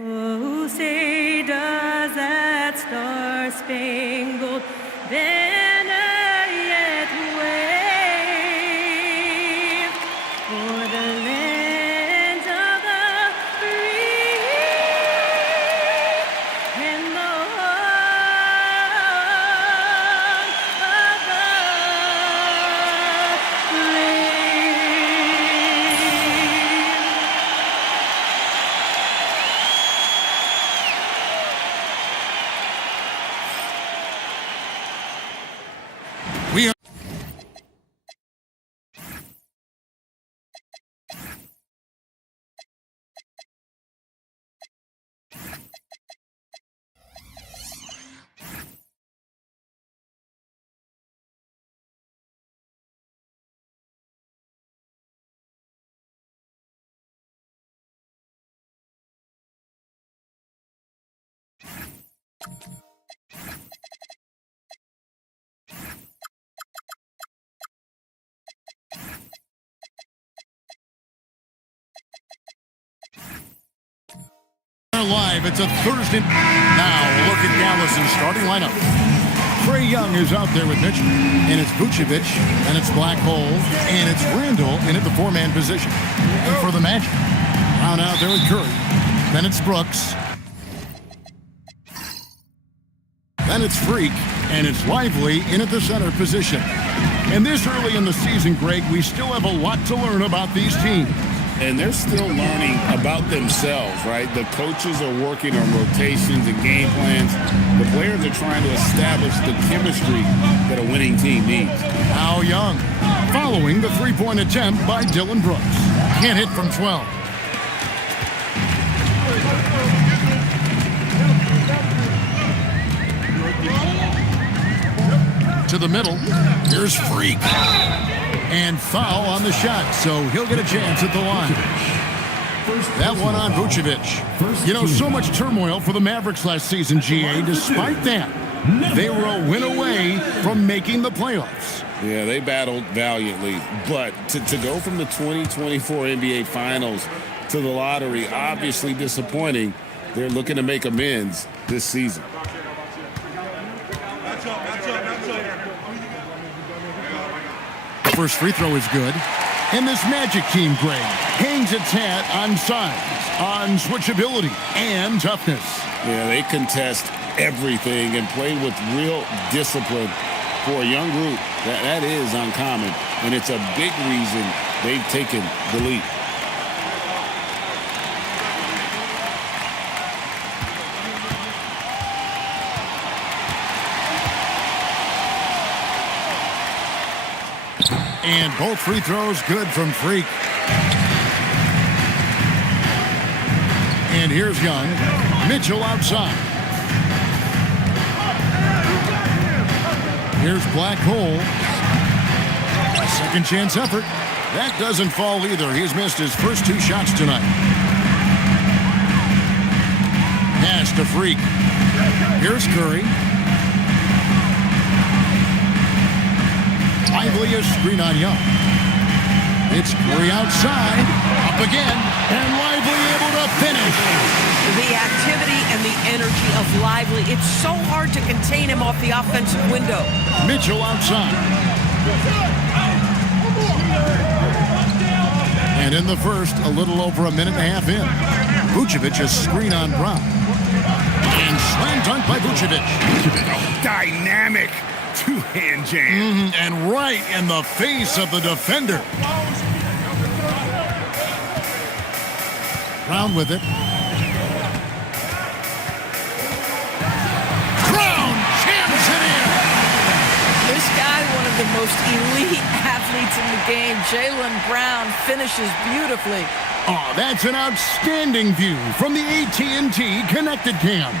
Oh, say does that star-spangled banner yet wave for the land of the free and the home of the brave. We are live. It's a Thursday. Now, look at Dallas's starting lineup. Trae Young is out there with Mitchell, and it's Vucevic, and it's Black Hole, and it's Randall in at the four-man position. And for the Magic, Brown out there with Curry. Then it's Brooks. Then it's Freak, and it's Lively in at the center position. And this early in the season, Greg, we still have a lot to learn about these teams. And they're still learning about themselves, right? The coaches are working on rotations and game plans. The players are trying to establish the chemistry that a winning team needs. Now Young, following the three-point attempt by Dylan Brooks. Can't hit from 12. To the middle, here's Freak. And foul on the shot, so he'll get a chance at the line. That one on Vucevic. You know, so much turmoil for the Mavericks last season, GA. Despite that, they were a win away from making the playoffs. Yeah, they battled valiantly. But to go from the 2024 NBA Finals to the lottery, obviously disappointing. They're looking to make amends this season. First free throw is good. And this Magic team, Greg, hangs its hat on size, on switchability, and toughness. Yeah, they contest everything and play with real discipline. For a young group, that is uncommon, and it's a big reason they've taken the lead. And both free throws good from Freak. And here's Young. Mitchell outside. Here's Black Hole. Second chance effort. That doesn't fall either. He's missed his first two shots tonight. Pass to Freak. Here's Curry. Lively a screen on Young. It's Curry outside. Up again. And Lively able to finish. The activity and the energy of Lively. It's so hard to contain him off the offensive window. Mitchell outside. And in the first, a little over a minute and a half in. Vucevic a screen on Brown. And slam dunk by Vucevic. Oh, dynamic two-hand jam. And right in the face of the defender. Brown with it. Brown jams it in. This guy, one of the most elite athletes in the game, Jaylen Brown, finishes beautifully. Oh, that's an outstanding view from the AT&T Connected Cam.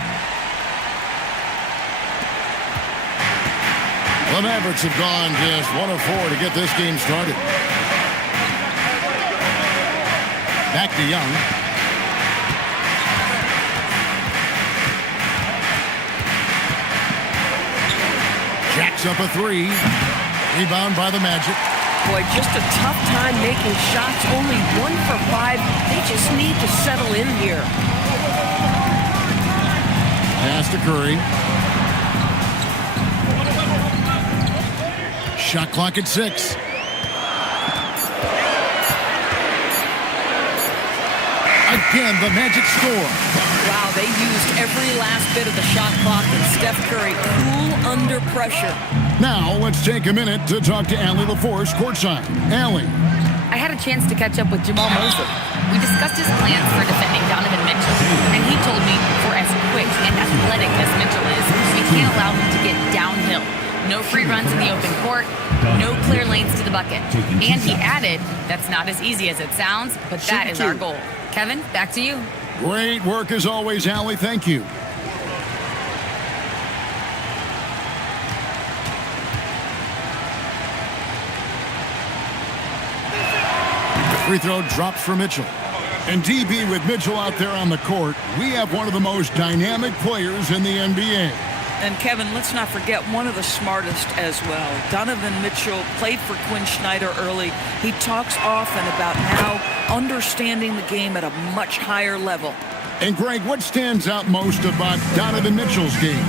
The Mavericks have gone just 1 of 4 to get this game started. Back to Young. Jacks up a three. Rebound by the Magic. Boy, just a tough time making shots. Only 1 for 5. They just need to settle in here. Pass to Curry. Shot clock at 6. Again, the Magic score. Wow, they used every last bit of the shot clock, and Steph Curry cool under pressure. Now, let's take a minute to talk to Allie LaForce courtside. Allie. I had a chance to catch up with Jamal Mosley. We discussed his plans for defending Donovan Mitchell, and he told me for as quick and athletic as Mitchell is, we can't allow him to get downhill. No free runs in the open court, no clear lanes to the bucket. And he added, that's not as easy as it sounds, but that is our goal. Kevin, back to you. Great work as always, Allie. Thank you. Free throw drops for Mitchell. And DB, with Mitchell out there on the court, we have one of the most dynamic players in the NBA. And Kevin, let's not forget one of the smartest as well. Donovan Mitchell played for Quinn Snyder early. He talks often about now understanding the game at a much higher level. And Greg, what stands out most about Donovan Mitchell's game?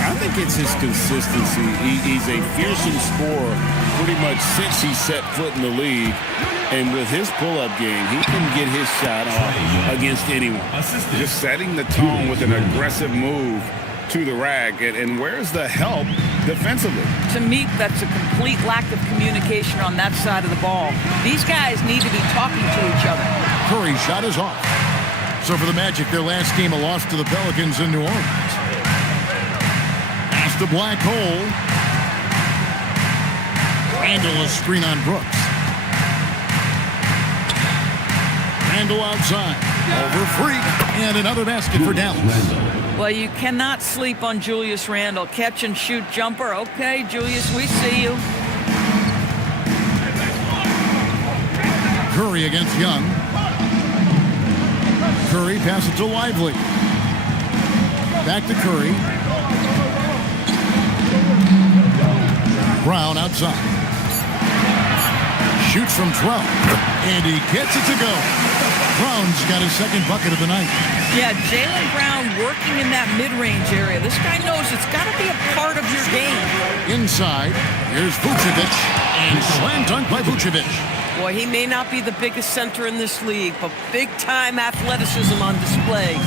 I think it's his consistency. He's a fearsome scorer pretty much since he set foot in the league. And with his pull-up game, he can get his shot off against anyone. Just setting the tone with an aggressive move to the rack. And where's the help defensively? To me, that's a complete lack of communication on that side of the ball. These guys need to be talking to each other. Curry's shot is off. So for the Magic, their last game, a loss to the Pelicans in New Orleans. Pass the black hole. Randall, a screen on Brooks. Randall outside. Over free. And another basket for Dallas. Well, you cannot sleep on Julius Randle. Catch and shoot jumper. Okay, Julius, we see you. Curry against Young. Curry passes to Lively. Back to Curry. Brown outside. Shoots from 12. And he gets it to go. Brown's got his second bucket of the night. Yeah, Jaylen Brown working in that mid-range area. This guy knows it's got to be a part of your game. Inside, here's Vucevic. And slam dunk by Vucevic. Boy, he may not be the biggest center in this league, but big-time athleticism on display.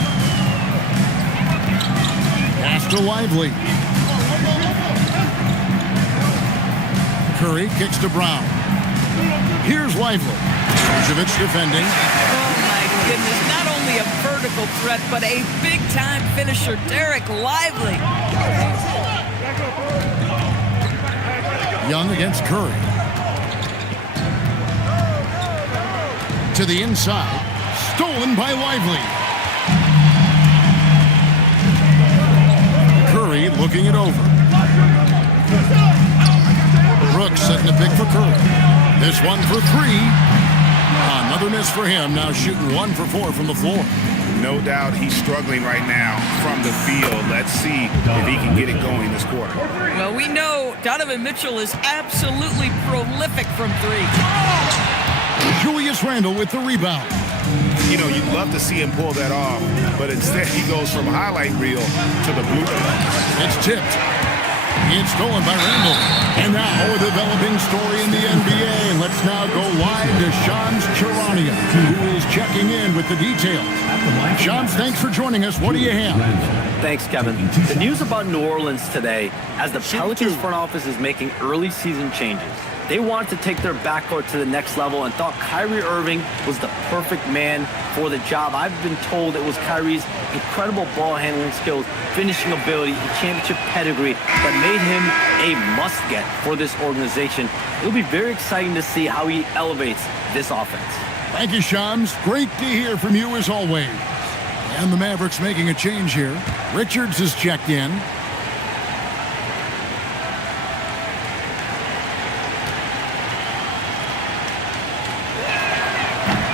Pass to Lively. Curry kicks to Brown. Here's Lively. Vucevic defending. Oh, my goodness. Not only a vertical threat, but a big-time finisher. Derek Lively. Young against Curry. To the inside. Stolen by Lively. Curry looking it over. Brooks setting a pick for Curry. This one for 3. Another miss for him. Now shooting 1 for 4 from the floor. No doubt he's struggling right now from the field. Let's see if he can get it going this quarter. Well, we know Donovan Mitchell is absolutely prolific from 3. Julius Randle with the rebound. You know, you'd love to see him pull that off, but instead he goes from highlight reel to the blooper. It's tipped. It's stolen by Randle. And now a developing story in the NBA. Let's now go live to Shams Charania, who is checking in with the details. Shams, thanks for joining us. What do you have? Thanks, Kevin. The news about New Orleans today, as the Pelicans front office is making early season changes. They wanted to take their backcourt to the next level and thought Kyrie Irving was the perfect man for the job. I've been told it was Kyrie's incredible ball handling skills, finishing ability, and championship pedigree that made him a must-get for this organization. It'll be very exciting to see how he elevates this offense. Thank you, Shams. Great to hear from you as always. And the Mavericks making a change here. Richards has checked in.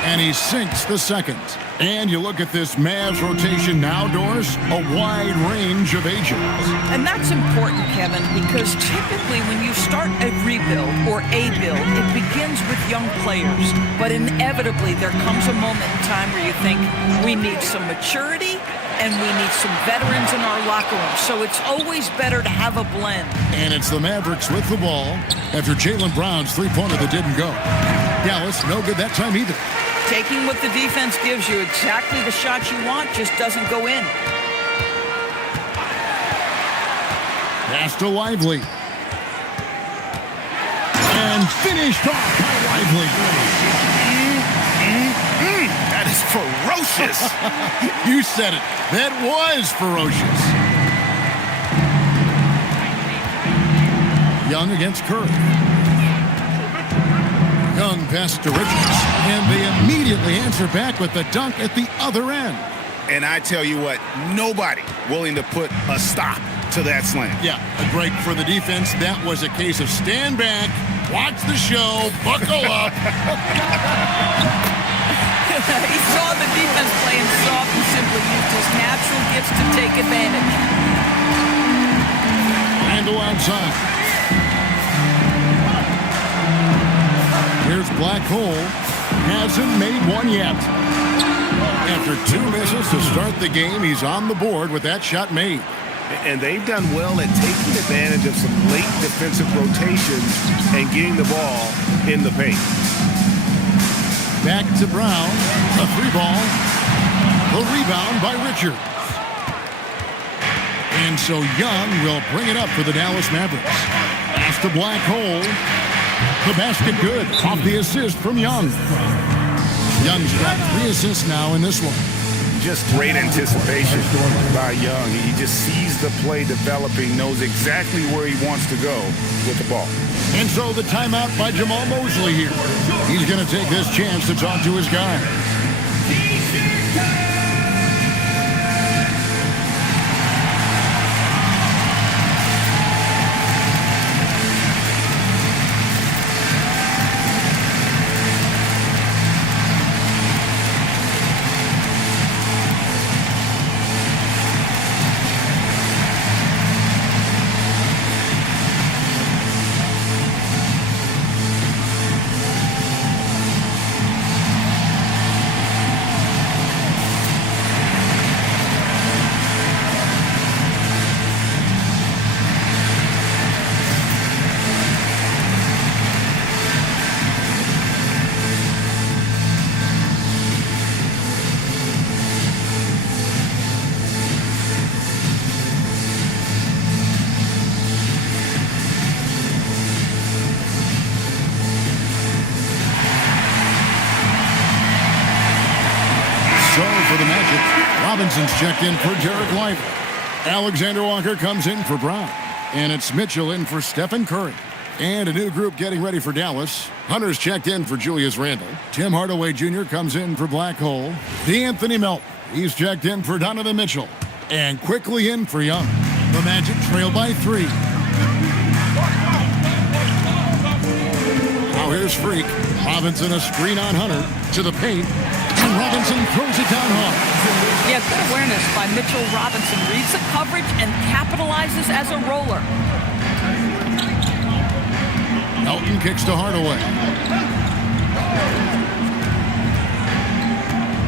And he sinks the second. And you look at this Mavs rotation now, Doris, a wide range of ages. And that's important, Kevin, because typically when you start a rebuild or a build, it begins with young players. But inevitably, there comes a moment in time where you think we need some maturity and we need some veterans in our locker room. So it's always better to have a blend. And it's the Mavericks with the ball after Jaylen Brown's three-pointer that didn't go. Dallas, no good that time either. Taking what the defense gives you, exactly the shot you want, just doesn't go in. Pass to Lively. And finished off by Lively. That is ferocious. You said it. That was ferocious. Young against Curry. Young pass to Richards. And they immediately answer back with the dunk at the other end. And I tell you what, nobody willing to put a stop to that slam. Yeah, a break for the defense. That was a case of stand back, watch the show, buckle up. He saw the defense playing soft and simply used his natural gifts to take advantage. Randall outside. Here's Black Hole. Hasn't made one yet. After 2 misses to start the game, he's on the board with that shot made. And they've done well at taking advantage of some late defensive rotations and getting the ball in the paint. Back to Brown. A free ball. The rebound by Richards. And so Young will bring it up for the Dallas Mavericks. Pass to Black Hole. The basket good. Off the assist from Young. Young's got 3 assists now in this one. Just great anticipation by Young. He just sees the play developing, knows exactly where he wants to go with the ball. And so the timeout by Jamal Mosley here. He's going to take this chance to talk to his guy. Robinson's checked in for Derek Lively. Alexander Walker comes in for Brown. And it's Mitchell in for Stephen Curry. And a new group getting ready for Dallas. Hunter's checked in for Julius Randle. Tim Hardaway Jr. comes in for Black Hole. D'Anthony Melton. He's checked in for Donovan Mitchell. And quickly in for Young. The Magic trail by 3. Now here's Freak. Robinson a screen on Hunter. To the paint. And Robinson throws it down hard. Yeah, good awareness by Mitchell Robinson. Reads the coverage and capitalizes as a roller. Melton kicks to Hardaway.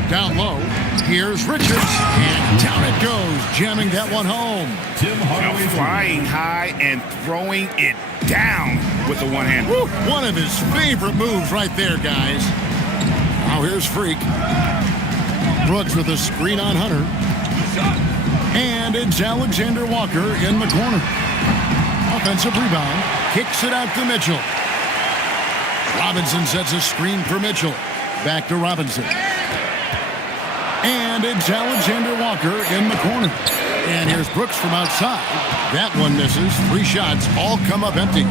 Down low. Here's Richards. And down it goes. Jamming that one home. Flying high and throwing it down with the one-hand. One of his favorite moves right there, guys. Now here's Freak. Brooks with a screen on Hunter. And it's Alexander Walker in the corner. Offensive rebound. Kicks it out to Mitchell. Robinson sets a screen for Mitchell. Back to Robinson. And it's Alexander Walker in the corner. And here's Brooks from outside. That one misses. 3 shots all come up empty.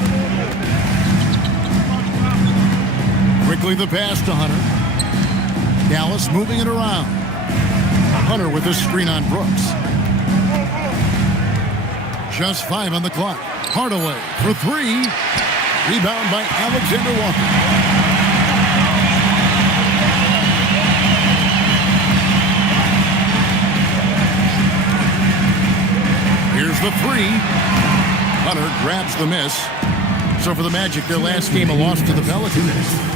Quickly the pass to Hunter. Dallas moving it around. Hunter with a screen on Brooks. Just 5 on the clock. Hardaway for 3. Rebound by Alexander Walker. Here's the 3. Hunter grabs the miss. So for the Magic, their last game, a loss to the Pelicans.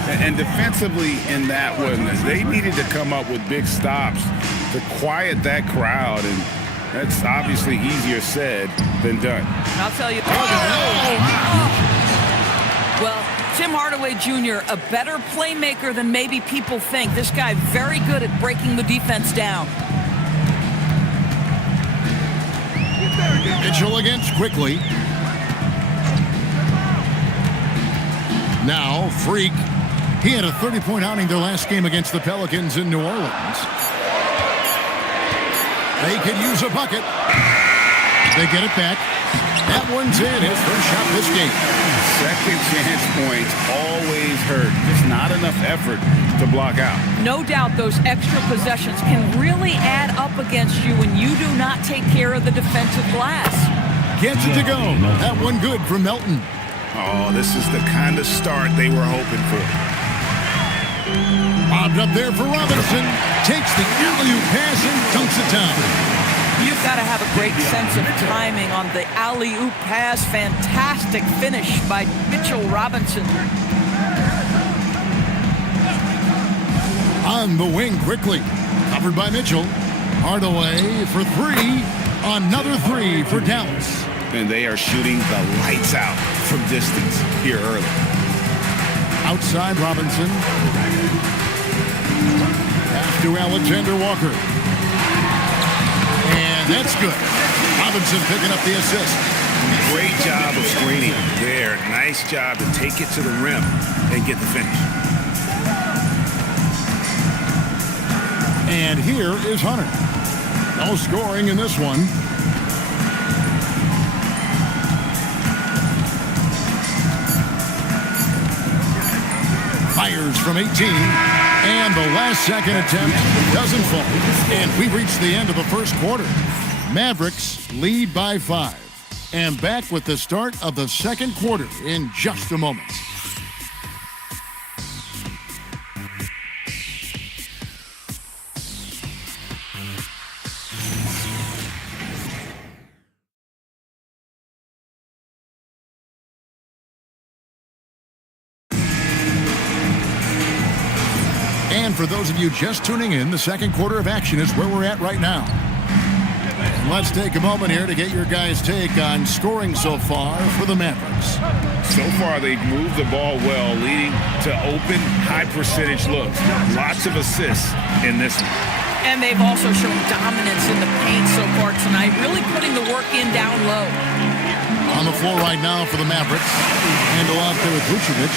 And defensively in that one, they needed to come up with big stops to quiet that crowd, and that's obviously easier said than done. I'll tell you. Well, Tim Hardaway Jr., a better playmaker than maybe people think. This guy very good at breaking the defense down. Mitchell against quickly. Now, Freak. He had a 30-point outing their last game against the Pelicans in New Orleans. They could use a bucket. They get it back. That one's in. His first shot this game. Second chance points always hurt. Just not enough effort to block out. No doubt those extra possessions can really add up against you when you do not take care of the defensive glass. Gets it to go. That one good from Melton. Oh, this is the kind of start they were hoping for. Bobbed up there for Robinson. Takes the alley-oop pass and dunks it down. You've got to have a great sense of timing on the alley-oop pass. Fantastic finish by Mitchell Robinson. On the wing quickly. Covered by Mitchell. Hardaway for three. Another three for Dallas. And they are shooting the lights out from distance here early. Outside Robinson. Pass to Alexander Walker. And that's good. Robinson picking up the assist. Great job of screening there. Nice job to take it to the rim and get the finish. And here is Hunter. No scoring in this one. Fires from 18. And the last second attempt doesn't fall. And we've reached the end of the first quarter. Mavericks lead by 5. And back with the start of the second quarter in just a moment. And for those of you just tuning in, the second quarter of action is where we're at right now. And let's take a moment here to get your guys' take on scoring so far for the Mavericks. So far, they've moved the ball well, leading to open, high-percentage looks. Lots of assists in this one. And they've also shown dominance in the paint so far tonight, really putting the work in down low. On the floor right now for the Mavericks. Handle off there with Vucevic.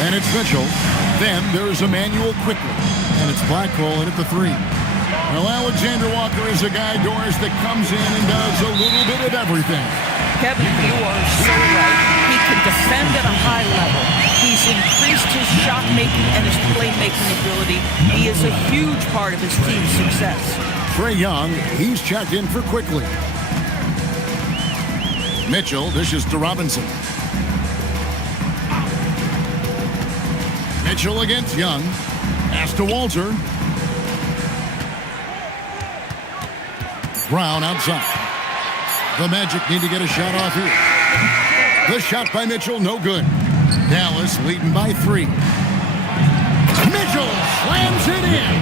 And it's Mitchell. Then there's Emmanuel quickly. And it's Blackwell in at the 3. Well, Alexander Walker is a guy, Doris, that comes in and does a little bit of everything. Kevin, you are so right. He can defend at a high level. He's increased his shot making and his playmaking ability. He is a huge part of his team's success. Trae Young, he's checked in for quickly. Mitchell dishes to Robinson. Mitchell against Young. Pass to Walter. Brown outside. The Magic need to get a shot off here. The shot by Mitchell, no good. Dallas leading by 3. Mitchell slams it in.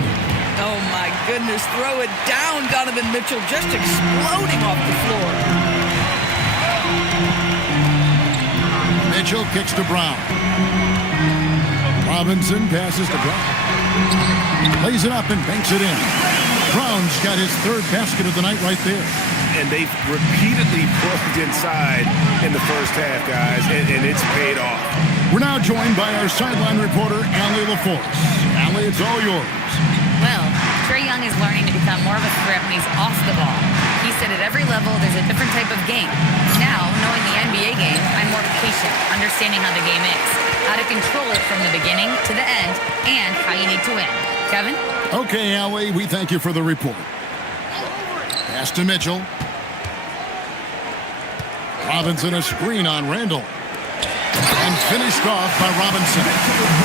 Oh, my goodness. Throw it down, Donovan Mitchell, just exploding off the floor. Mitchell kicks to Brown. Robinson passes to Brown. Lays it up and banks it in. Brown's got his 3rd basket of the night right there. And they've repeatedly pushed inside in the first half, guys, and it's paid off. We're now joined by our sideline reporter, Allie LaForce. Allie, it's all yours. Well, Trae Young is learning to become more of a threat when he's off the ball. He said at every level there's a different type of game. Now, knowing the NBA game, I'm more patient, understanding how the game is, how to control it from the beginning to the end, and how you need to win. Kevin? Okay, Allie, we thank you for the report. Pass to Mitchell. Robinson a screen on Randall. And finished off by Robinson.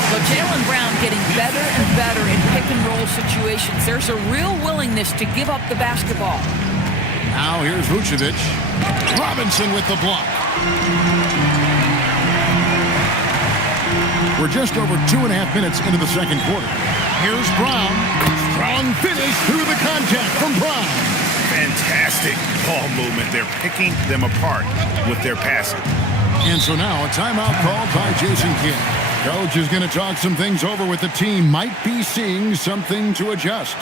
But Jaylen Brown getting better and better in pick-and-roll situations. There's a real willingness to give up the basketball. Now here's Vucevic. Robinson with the block. We're just over 2.5 minutes into the second quarter. Here's Brown. Strong Young finish through the contact from Brown. Fantastic ball movement. They're picking them apart with their passing. And so now a timeout called by Jason Kidd. Coach is going to talk some things over with the team. Might be seeing something to adjust.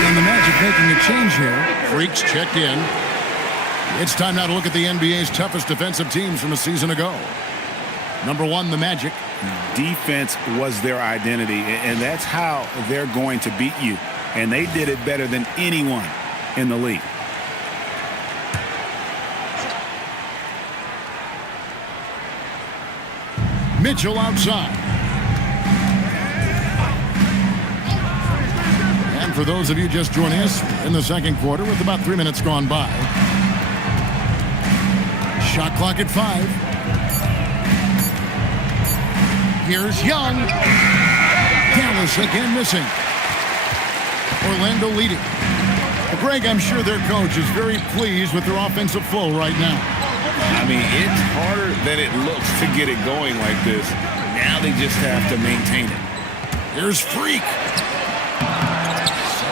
And the Magic making a change here. Freaks checked in. It's time now to look at the NBA's toughest defensive teams from a season ago. Number 1, the Magic. Defense was their identity, and that's how they're going to beat you. And they did it better than anyone in the league. Mitchell outside. And for those of you just joining us in the second quarter with about 3 minutes gone by. Shot clock at 5. Here's Young. Dallas again missing. Orlando leading. Well, Greg, I'm sure their coach is very pleased with their offensive flow right now. I mean, it's harder than it looks to get it going like this. Now they just have to maintain it. Here's Freak.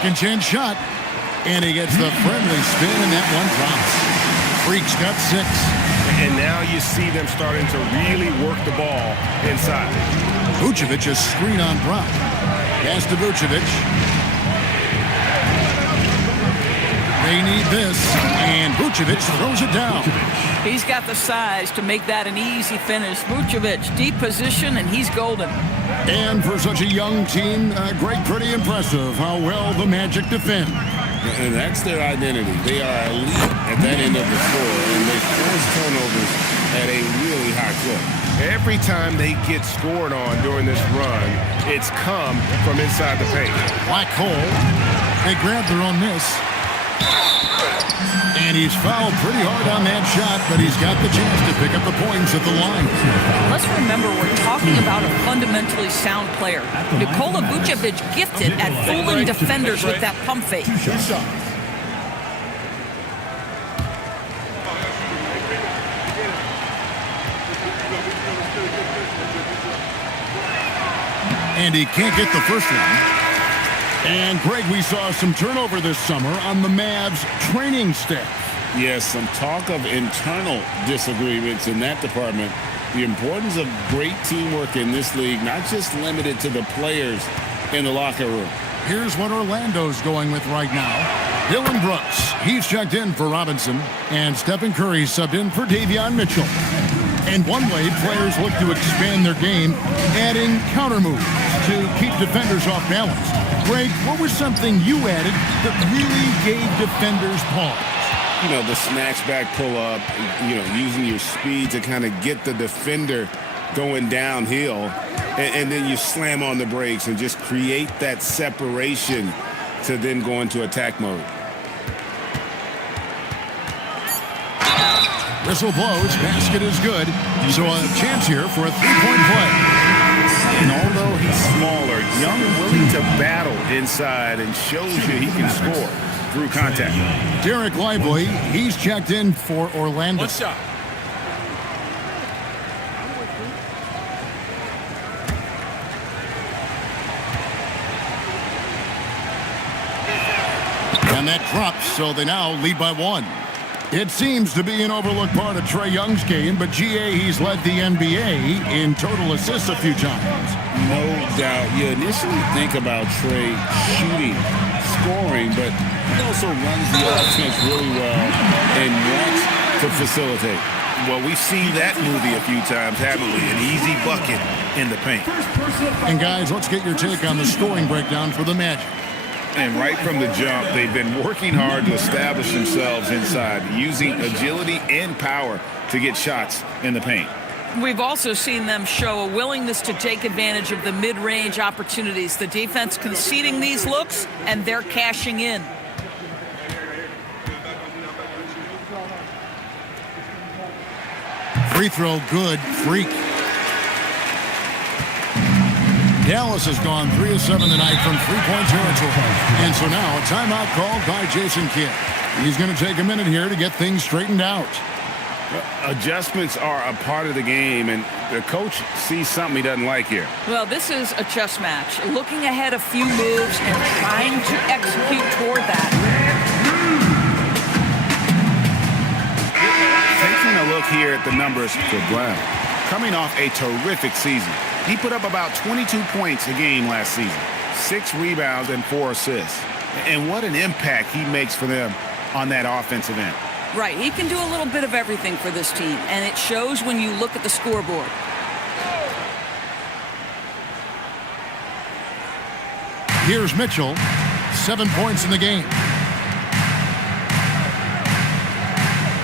Second chance shot. And he gets the friendly spin, and that one drops. Freak's got 6. And now you see them starting to really work the ball inside. Vucevic a screen on Brown. Pass to Vucevic. They need this, and Vucevic throws it down. He's got the size to make that an easy finish. Vucevic, deep position, and he's golden. And for such a young team, Greg, pretty impressive how well the Magic defend. And that's their identity. They are elite at that end of the floor, and they force turnovers at a really high clip. Every time they get scored on during this run, it's come from inside the paint. Black hole. They grab their own miss. And he's fouled pretty hard on that shot, but he's got the chance to pick up the points at the line. Let's remember we're talking about a fundamentally sound player. Nikola Vucevic gifted at fooling defenders with that pump fake. And he can't get the first one. And, Greg, we saw some turnover this summer on the Mavs training staff. Yes, some talk of internal disagreements in that department. The importance of great teamwork in this league, not just limited to the players in the locker room. Here's what Orlando's going with right now. Dylan Brooks, he's checked in for Robinson, and Stephen Curry subbed in for Davion Mitchell. And one way players look to expand their game, adding counter moves to keep defenders off balance. Greg, what was something you added that really gave defenders pause? You know, the snatch back pull up, using your speed to kind of get the defender going downhill, and then you slam on the brakes and just create that separation to then go into attack mode. Whistle blows, basket is good, so a chance here for a three-point play. And although he's smaller, Young willing to battle inside and shows you he can score through contact. Derek Lively, he's checked in for Orlando. One shot. And that drops, so they now lead by 1. It seems to be an overlooked part of Trae Young's game, but GA, he's led the NBA in total assists a few times. No doubt. You initially think about Trae shooting, scoring, but he also runs the offense really well and wants to facilitate. Well, we've seen that movie a few times, haven't we? An easy bucket in the paint. And guys, let's get your take on the scoring breakdown for the Magic. And right from the jump, they've been working hard to establish themselves inside, using agility and power to get shots in the paint. We've also seen them show a willingness to take advantage of the mid-range opportunities. The defense conceding these looks, and they're cashing in. Free throw good. Freak. Dallas has gone 3 of 7 tonight from three-point territory. And so now a timeout called by Jason Kidd. He's going to take a minute here to get things straightened out. Adjustments are a part of the game, and the coach sees something he doesn't like here. Well, this is a chess match. Looking ahead a few moves and trying to execute toward that. Taking a look here at the numbers for Brown. Coming off a terrific season. He put up about 22 points a game last season, 6 rebounds and 4 assists. And what an impact he makes for them on that offensive end. Right, he can do a little bit of everything for this team, and it shows when you look at the scoreboard. Here's Mitchell, 7 points in the game.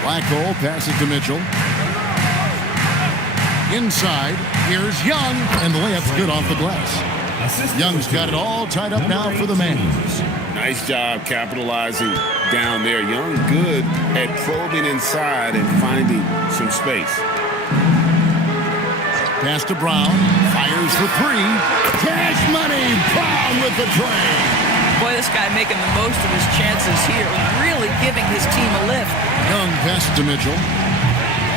Black hole passes to Mitchell. Inside, here's Young, and the layup's good off the glass. Young's got it all tied up now for the Mavs. Nice job capitalizing down there. Young good at probing inside and finding some space. Pass to Brown, fires for 3. Cash money, Brown with the tray. Boy, this guy making the most of his chances here, really giving his team a lift. Young passes to Mitchell.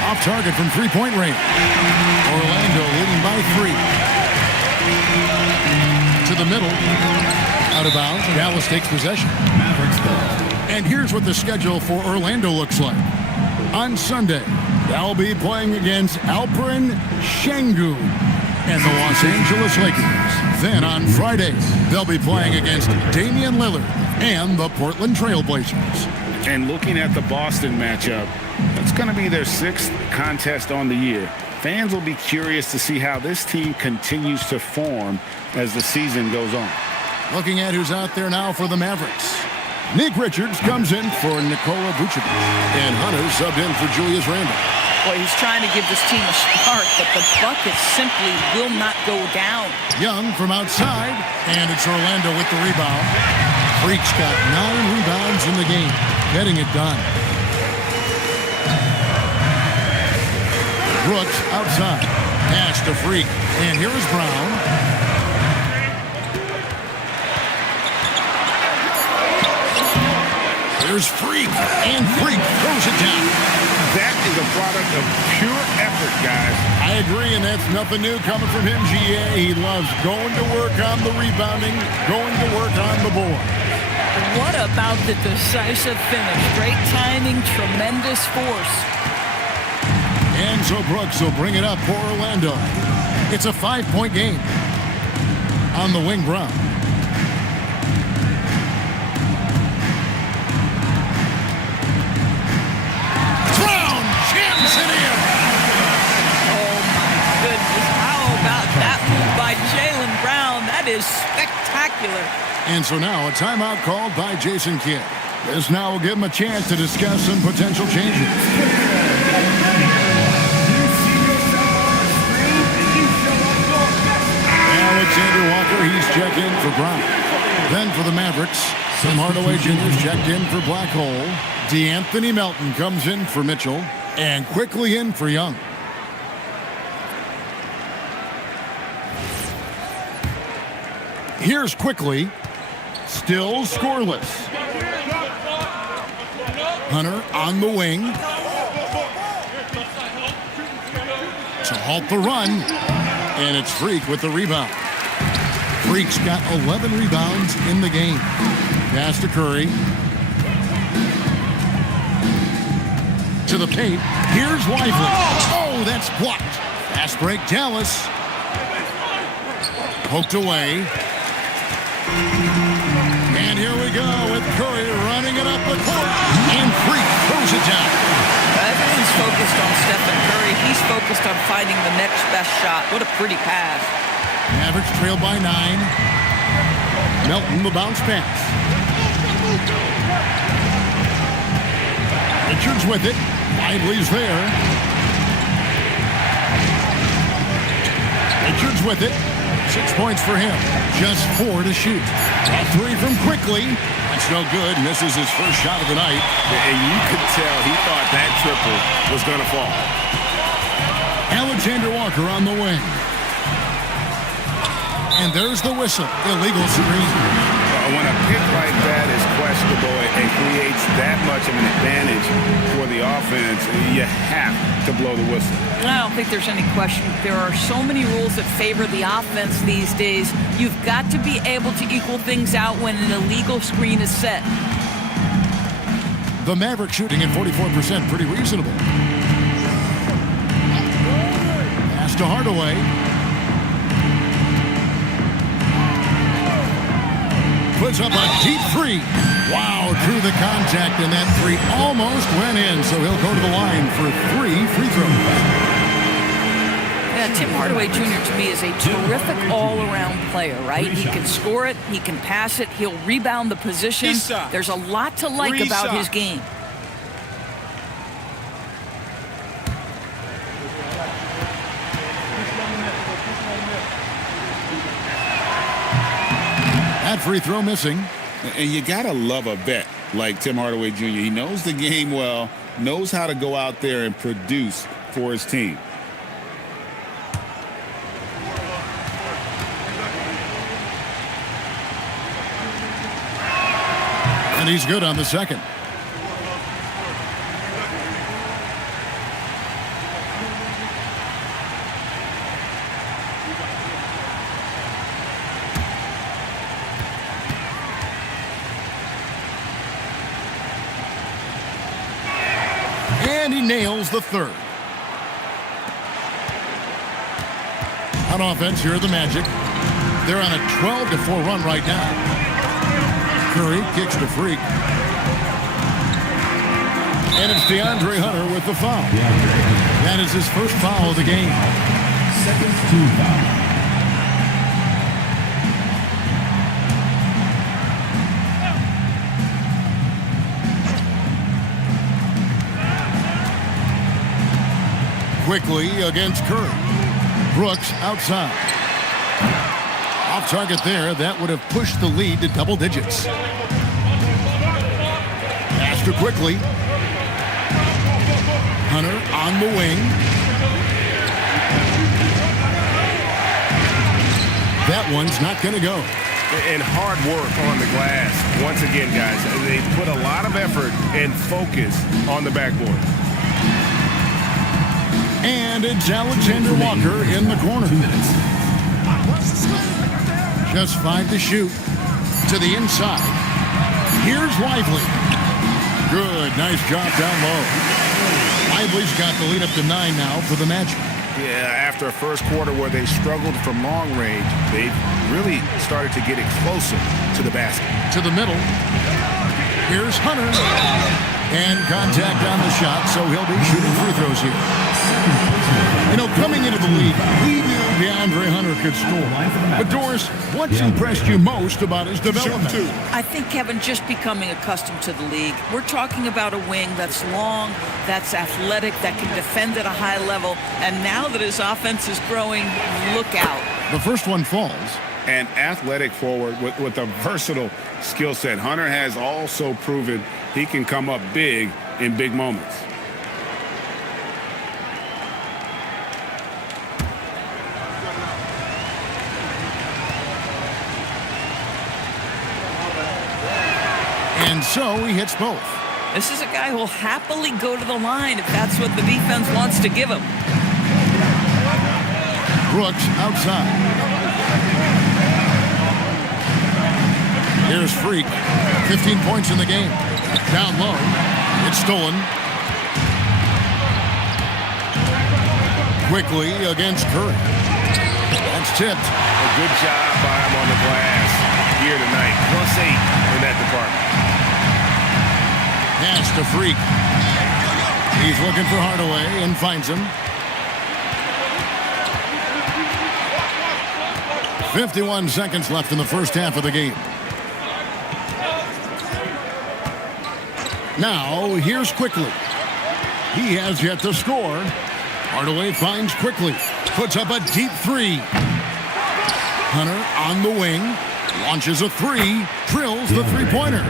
Off target from three-point range. Orlando leading by 3. To the middle. Out of bounds. Dallas takes possession. Mavericks ball. And here's what the schedule for Orlando looks like. On Sunday, they'll be playing against Alperen Şengün and the Los Angeles Lakers. Then on Friday, they'll be playing against Damian Lillard and the Portland Trailblazers. And looking at the Boston matchup, it's going to be their 6th contest on the year. Fans will be curious to see how this team continues to form as the season goes on. Looking at who's out there now for the Mavericks. Nick Richards comes in for Nikola Vucevic. And Hunter subbed in for Julius Randle. Boy, he's trying to give this team a spark, but the bucket simply will not go down. Young from outside, and it's Orlando with the rebound. Freak's got 9 rebounds in the game, getting it done. Brooks outside. Pass to Freak. And here is Brown. There's Freak. And Freak throws it down. That is a product of pure effort, guys. I agree, and that's nothing new coming from him, GA. He loves going to work on the rebounding, going to work on the board. What about the decisive finish? Great timing, tremendous force. And so Brooks will bring it up for Orlando. It's a 5-point game. On the wing, Brown. Brown jams it in. Oh, my goodness. How about that move by Jaylen Brown? That is spectacular. And so now a timeout called by Jason Kidd. This now will give him a chance to discuss some potential changes. Alexander Walker, he's checked in for Brown. Then for the Mavericks, Tim Hardaway Jr.'s checked in for Black Hole. DeAnthony Melton comes in for Mitchell. And quickly in for Young. Here's Quickly. Still scoreless. Hunter on the wing. To halt the run. And it's Freak with the rebound. Freak's got 11 rebounds in the game. Pass to Curry. To the paint. Here's Lively. Oh, that's blocked. Fast break, Dallas. Poked away. And here we go with Curry running it up the court. And Freak throws it down. Everyone's focused on Stephen Curry. He's focused on finding the next best shot. What a pretty pass. Mavericks trail by 9. Melton the bounce pass. Richards with it. Lively's there. Richards with it. 6 points for him. Just 4 to shoot. A 3 from Quickly. That's no good. Misses his first shot of the night. And you could tell he thought that triple was going to fall. Alexander Walker on the wing. And there's the whistle. Illegal screen. When a pick like that is questionable and creates that much of an advantage for the offense, you have to blow the whistle. I don't think there's any question. There are so many rules that favor the offense these days. You've got to be able to equal things out when an illegal screen is set. The Mavericks shooting at 44%, pretty reasonable. Pass to Hardaway. Puts up a deep 3. Wow, through the contact, and that 3 almost went in, so he'll go to the line for 3 free throws. Yeah, Tim Hardaway Jr. to me is a terrific all-around player, right? He can score it, he can pass it, he'll rebound the position. There's a lot to like about his game. That free throw missing. And you got to love a vet like Tim Hardaway Jr. He knows the game well, knows how to go out there and produce for his team. And he's good on the second. And he nails the third. On offense, here are the Magic. They're on a 12-4 run right now. Curry kicks to Freak. And it's DeAndre Hunter with the foul. That is his first foul of the game. Second team foul. Quickly against Curry. Brooks outside. Off target there. That would have pushed the lead to double digits. Pass to Quickly. Hunter on the wing. That one's not going to go. And hard work on the glass. Once again, guys, they put a lot of effort and focus on the backboard. And it's Alexander Walker in the corner. 2 minutes. Just 5 to shoot. To the inside. Here's Lively. Good. Nice job down low. Lively's got the lead up to 9 now for the Magic. Yeah, after a first quarter where they struggled from long range, they really started to get it closer to the basket. To the middle. Here's Hunter. And contact on the shot, so he'll be shooting free throws here. You know, coming into the league, we knew DeAndre Hunter could score. But Doris, what's impressed you most about his development? I think, Kevin, just becoming accustomed to the league. We're talking about a wing that's long, that's athletic, that can defend at a high level. And now that his offense is growing, look out. The first one falls. An athletic forward with a versatile skill set. Hunter has also proven he can come up big in big moments. And so he hits both. This is a guy who will happily go to the line if that's what the defense wants to give him. Brooks outside. Here's Freak. 15 points in the game. Down low. It's stolen. Quickly against Curry. That's tipped. A good job by him on the glass here tonight. +8 in that department. Pass to Freak. He's looking for Hardaway and finds him. 51 seconds left in the first half of the game. Now, here's Quickly. He has yet to score. Hardaway finds Quickly. Puts up a deep three. Hunter on the wing. Launches a three. Drills the three-pointer.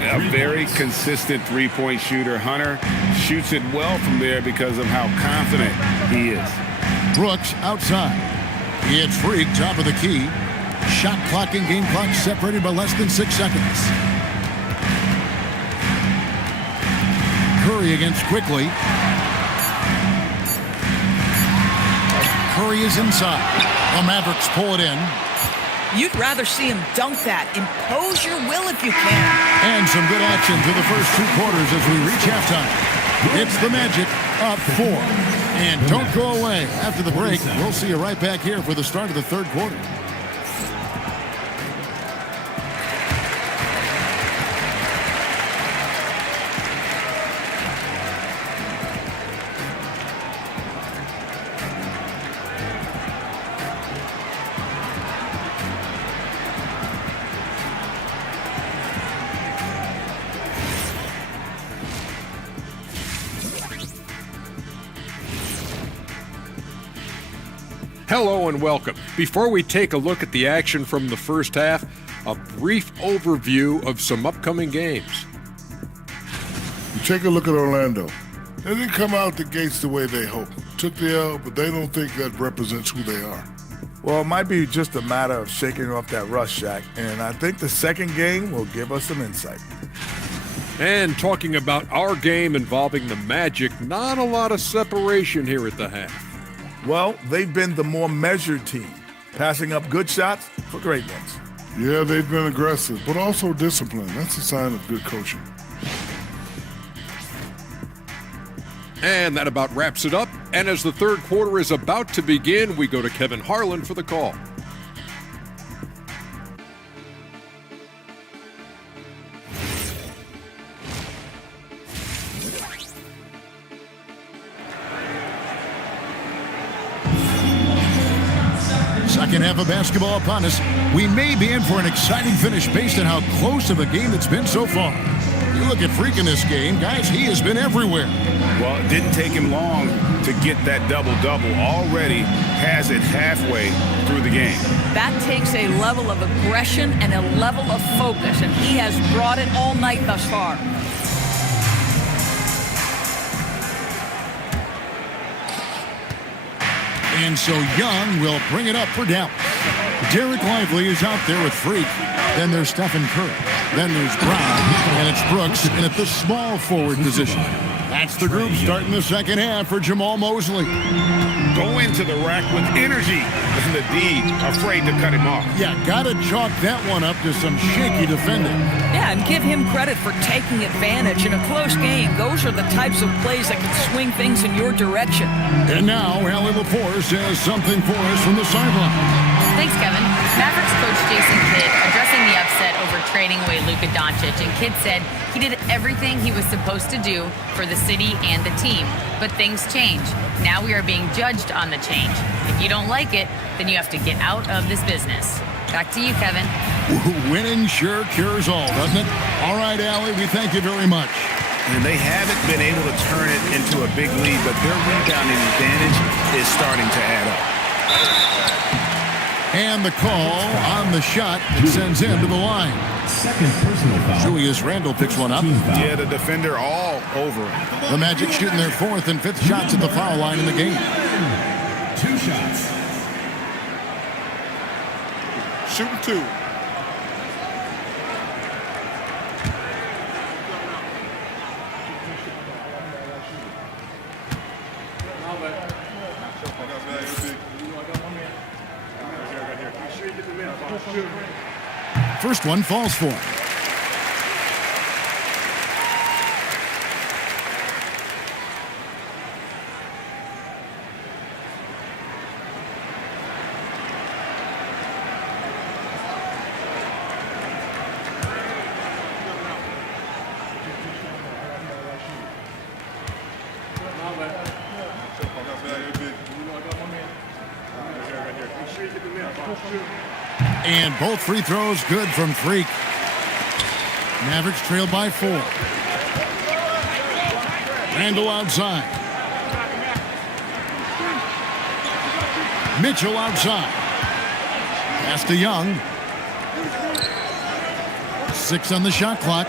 A very consistent three-point shooter. Hunter shoots it well from there because of how confident he is. Brooks outside. It's Freak, top of the key. Shot clock and game clock separated by less than 6 seconds. Curry against Quickly. Curry is inside. The Mavericks pull it in. You'd rather see him dunk that. Impose your will if you can. And some good action through the first 2 quarters as we reach halftime. It's the Magic up 4. And don't go away. After the break, we'll see you right back here for the start of the third quarter. Hello and welcome. Before we take a look at the action from the first half, a brief overview of some upcoming games. You take a look at Orlando. They didn't come out the gates the way they hoped. Took the L, but they don't think that represents who they are. Well, it might be just a matter of shaking off that rust, Shaq, and I think the second game will give us some insight. And talking about our game involving the Magic, not a lot of separation here at the half. Well, they've been the more measured team, passing up good shots for great ones. Yeah, they've been aggressive, but also disciplined. That's a sign of good coaching. And that about wraps it up. And as the third quarter is about to begin, we go to Kevin Harlan for the call. Second half of basketball upon us. We may be in for an exciting finish based on how close of a game it's been so far. You look at Freak in this game, guys, he has been everywhere. Well, it didn't take him long to get that double-double. Already has it halfway through the game. That takes a level of aggression and a level of focus, and he has brought it all night thus far. And so Young will bring it up for Dallas. Derek Lively is out there with Freak. Then there's Stephen Curry. Then there's Brown. And it's Brooks in at the small forward position. That's the group starting the second half for Jamal Mosley. Go into the rack with energy. And the D afraid to cut him off. Yeah, gotta chalk that one up to some shaky defending. Yeah, and give him credit for taking advantage in a close game. Those are the types of plays that can swing things in your direction. And now, Allie LaForce has something for us from the sideline. Thanks, Kevin. Mavericks coach Jason Kidd addressing the upset over trading away Luka Doncic, and Kidd said he did everything he was supposed to do for the city and the team. But things change. Now we are being judged on the change. If you don't like it, then you have to get out of this business. Back to you, Kevin. Winning sure cures all, doesn't it? All right, Allie, we thank you very much. And they haven't been able to turn it into a big lead, but their rebounding advantage is starting to add up. And the call on the shot that sends him to the line. Second personal foul. Julius Randle picks one up. Yeah, the defender all over it. The Magic shooting their fourth and fifth shots at the foul line in the game. 2 shots. Shooting 2. First one falls for him. And both free throws good from Freak. Mavericks trail by 4. Randall outside. Mitchell outside. Pass to Young. 6 on the shot clock.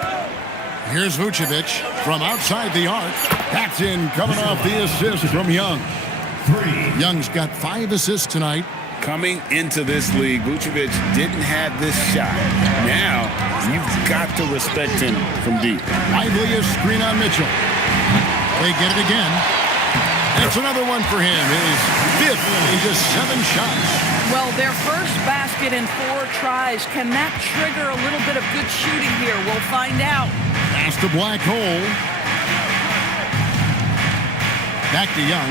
Here's Vucevic from outside the arc. That's in, coming off the assist from Young. Young's got 5 assists tonight. Coming into this league, Vucevic didn't have this shot. Now, you've got to respect him from deep. Lively screen on Mitchell. They get it again. That's another one for him. His 5th in just 7 shots. Well, their first basket in 4 tries. Can that trigger a little bit of good shooting here? We'll find out. Pass to Black Hole. Back to Young.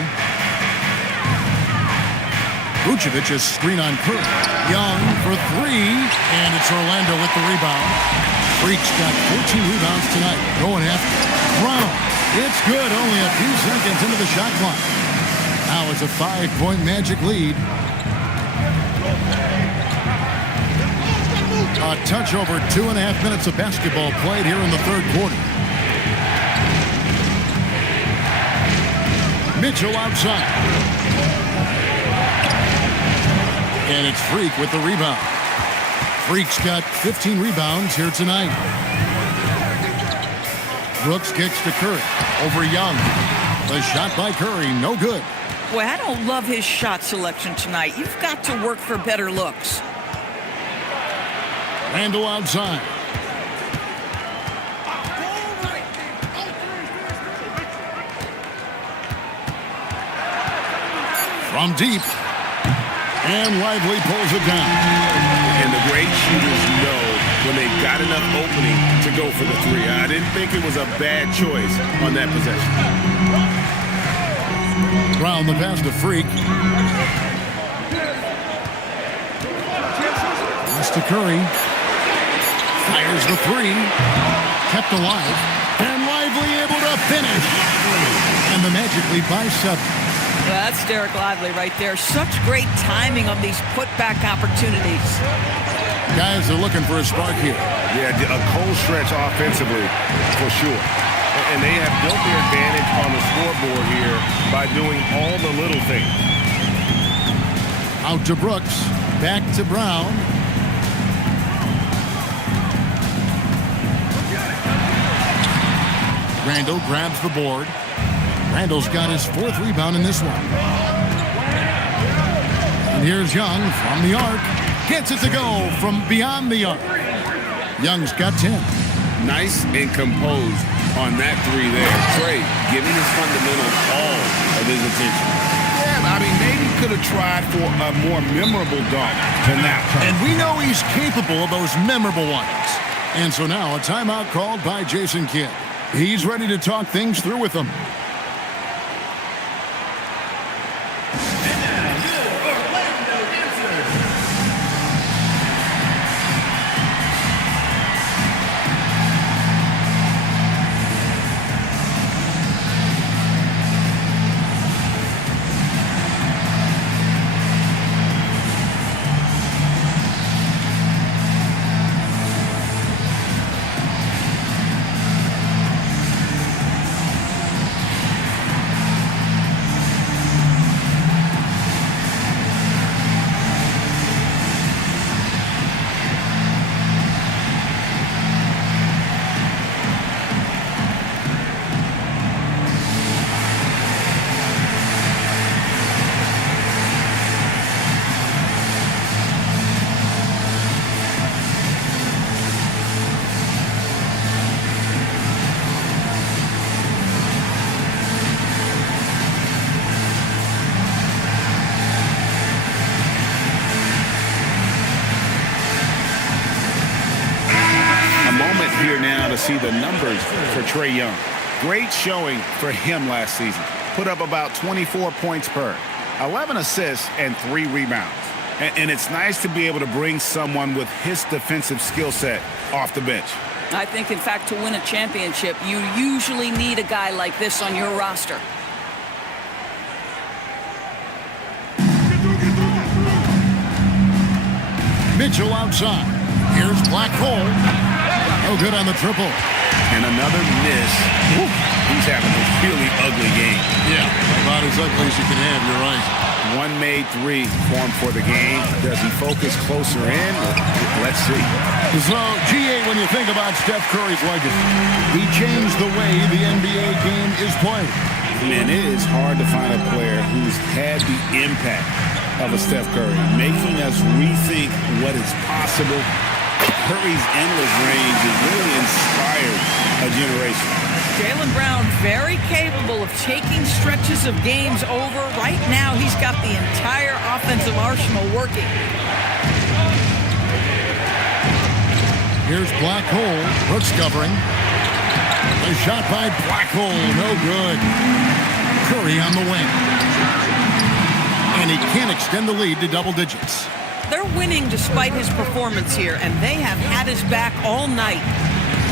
Vucevic is screen on Curry. Young for 3, and it's Orlando with the rebound. Freak's got 14 rebounds tonight. Going after Brown. It's good, only a few seconds into the shot clock. Now it's a 5-point Magic lead. A touch over 2.5 minutes of basketball played here in the 3rd quarter. Mitchell outside. And it's Freak with the rebound. Freak's got 15 rebounds here tonight. Brooks kicks to Curry. Over Young. The shot by Curry, no good. Boy, I don't love his shot selection tonight. You've got to work for better looks. Randall outside. From deep. And Lively pulls it down. And the great shooters know when they've got enough opening to go for the 3. I didn't think it was a bad choice on that possession. Brown the pass to Freak. Pass to Curry. Fires the 3. Kept alive. And Lively able to finish. And the Magic lead by 7. That's Derek Lively right there. Such great timing on these putback opportunities. Guys are looking for a spark here. Yeah, a cold stretch offensively, for sure. And they have built their advantage on the scoreboard here by doing all the little things. Out to Brooks. Back to Brown. Randall grabs the board. Randall's got his 4th rebound in this one. And here's Young from the arc. Gets it to go from beyond the arc. Young's got 10. Nice and composed on that 3 there. Trey giving his fundamentals all of his attention. Yeah, I mean, maybe could have tried for a more memorable dunk than that. And we know he's capable of those memorable ones. And so now a timeout called by Jason Kidd. He's ready to talk things through with them. Here now to see the numbers for Trae Young. Great showing for him last season. Put up about 24 points per, 11 assists, and 3 rebounds. And it's nice to be able to bring someone with his defensive skill set off the bench. I think, in fact, to win a championship, you usually need a guy like this on your roster. Mitchell outside. Here's Black Hole. No good on the triple. And another miss. Woo. He's having a really ugly game. Yeah, about as ugly as you can have, you're right. One made three formed for the game. Does he focus closer in? Let's see. So, GA, when you think about Steph Curry's legacy, he changed the way the NBA game is played. And it is hard to find a player who's had the impact of a Steph Curry, making us rethink what is possible. Curry's endless range has really inspired a generation. Jaylen Brown, very capable of taking stretches of games over. Right now, he's got the entire offensive arsenal working. Here's Black Hole. Brooks covering. A shot by Black Hole. No good. Curry on the wing. And he can't extend the lead to double digits. They're winning despite his performance here, and they have had his back all night.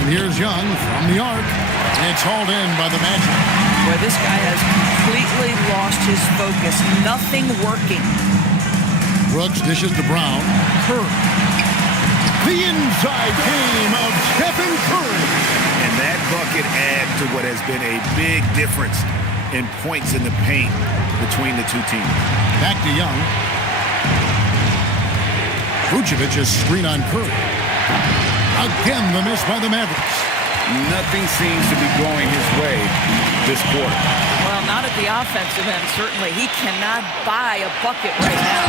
And here's Young from the arc. And it's hauled in by the Magic. Boy, this guy has completely lost his focus. Nothing working. Brooks dishes to Brown. Curry. The inside game of Stephen Curry. And that bucket adds to what has been a big difference in points in the paint between the two teams. Back to Young. Vucevic's screen on Curry. Again, the miss by the Mavericks. Nothing seems to be going his way this quarter. Well, not at the offensive end, certainly. He cannot buy a bucket right now.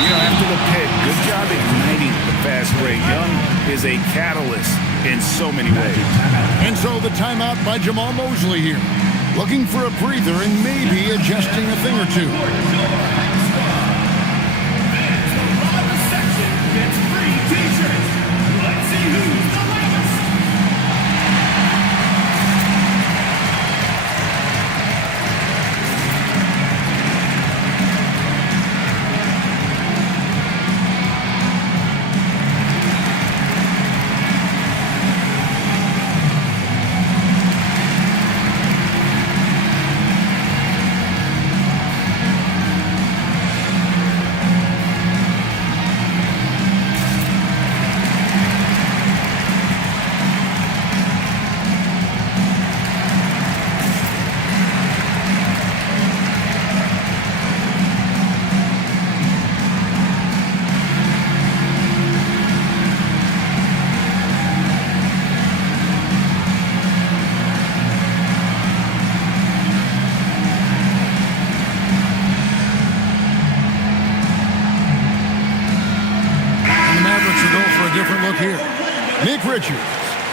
You know, after the pick, good job igniting the fast break. Young is a catalyst in so many ways. And so the timeout by Jamal Mosley here. Looking for a breather and maybe adjusting a thing or two.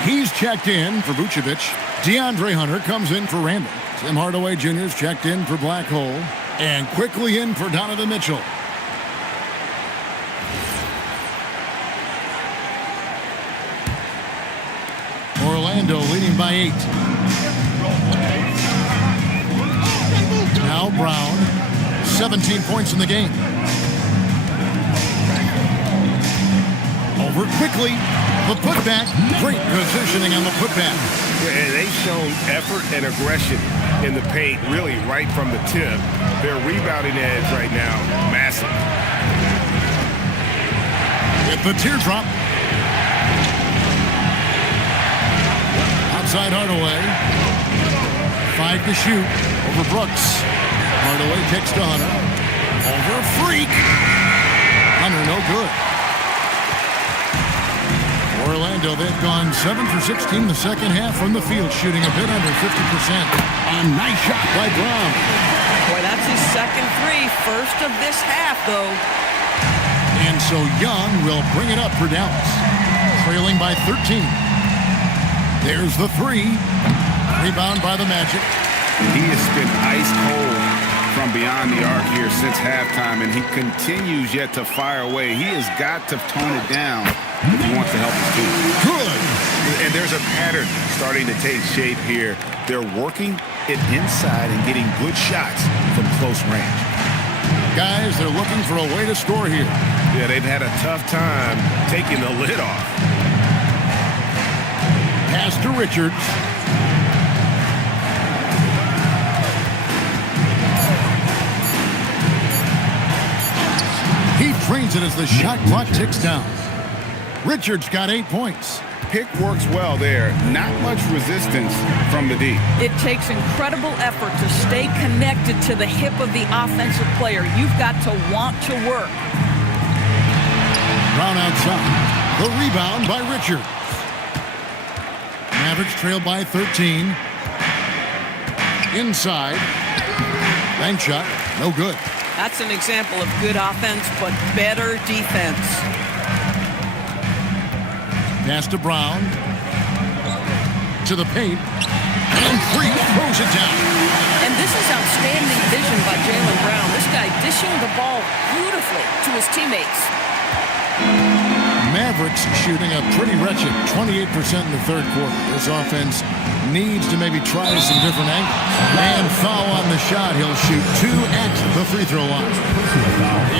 He's checked in for Vucevic. DeAndre Hunter comes in for Randall. Tim Hardaway Jr.'s checked in for Black Hole. And quickly in for Donovan Mitchell. Orlando leading by 8. Now Brown. 17 points in the game. Over quickly. The putback, great positioning on the putback. And they've shown effort and aggression in the paint, really right from the tip. Their rebounding edge right now, massive. With the teardrop. Outside Hardaway. 5 to shoot over Brooks. Hardaway takes to Hunter. Over Freak. Hunter no good. Orlando, they've gone 7 for 16 the second half from the field, shooting a bit under 50%. A nice shot by Brown. Boy, that's his second three. First of this half, though. And so Young will bring it up for Dallas, trailing by 13. There's the three. Rebound by the Magic. He has been ice cold from beyond the arc here since halftime, and he continues yet to fire away. He has got to tone it down if he wants to help his team. Good. And there's a pattern starting to take shape here. They're working it inside and getting good shots from close range. Guys, they're looking for a way to score here. Yeah, they've had a tough time taking the lid off. Pass to Richards. He trains it as the shot clock ticks down. Richards got 8 points. Pick works well there. Not much resistance from the D. It takes incredible effort to stay connected to the hip of the offensive player. You've got to want to work. Brown outside. The rebound by Richards. Mavericks trail by 13. Inside. Bank shot. No good. That's an example of good offense, but better defense. Pass to Brown. To the paint. And Freak throws it down. And this is outstanding vision by Jaylen Brown. This guy dishing the ball beautifully to his teammates. Mavericks shooting a pretty wretched 28% in the third quarter. This offense needs to maybe try some different angles. And foul on the shot. He'll shoot 2 at the free throw line.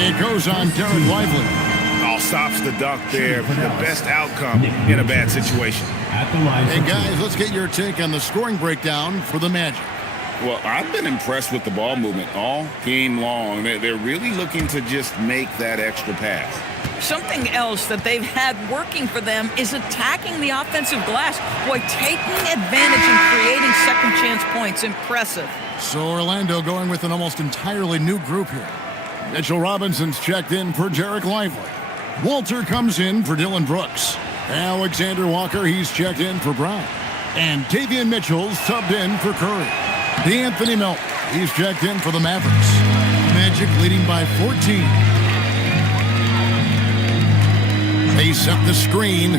It goes on Derek Lively. Stops the dunk there. The best outcome in a bad situation. Hey, guys, let's get your take on the scoring breakdown for the Magic. Well, I've been impressed with the ball movement all game long. They're really looking to just make that extra pass. Something else that they've had working for them is attacking the offensive glass. Boy, taking advantage and creating second chance points. Impressive. So Orlando going with an almost entirely new group here. Mitchell Robinson's checked in for Derek Lively. Walter comes in for Dylan Brooks. Alexander Walker, he's checked in for Brown. And Davion Mitchell's subbed in for Curry. DeAnthony Melton, he's checked in for the Mavericks. Magic leading by 14. They set the screen.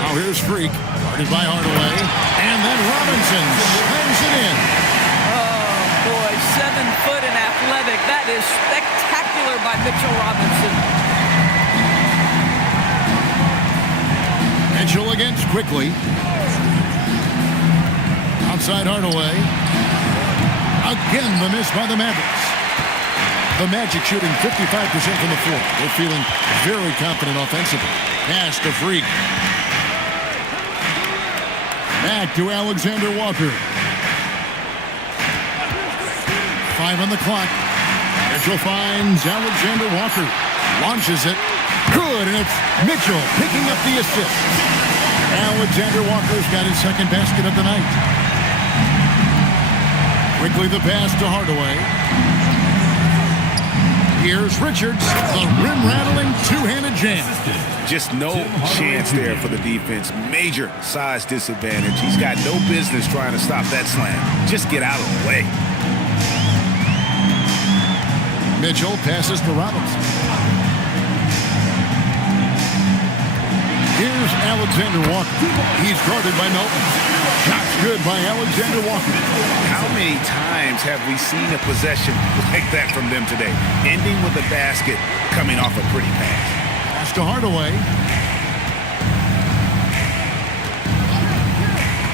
Now here's Freak, guarded by Hardaway. And then Robinson slams it in. 7 foot and athletic. That is spectacular by Mitchell Robinson. Mitchell against quickly. Outside Hardaway. Again, the miss by the Mavericks. The Magic shooting 55% from the floor. They're feeling very confident offensively. Pass to Freak. Back to Alexander Walker. 5 on the clock. Mitchell finds Alexander Walker. Launches it. Good, and it's Mitchell picking up the assist. Alexander Walker's got his second basket of the night. Quickly the pass to Hardaway. Here's Richards, the rim-rattling two-handed jam. Just no chance there for the defense. Major size disadvantage. He's got no business trying to stop that slam. Just get out of the way. Mitchell passes to Robinson. Here's Alexander Walker. He's guarded by Melton. Shot's good by Alexander Walker. How many times have we seen a possession like that from them today? Ending with a basket, coming off a pretty pass. Pass to Hardaway.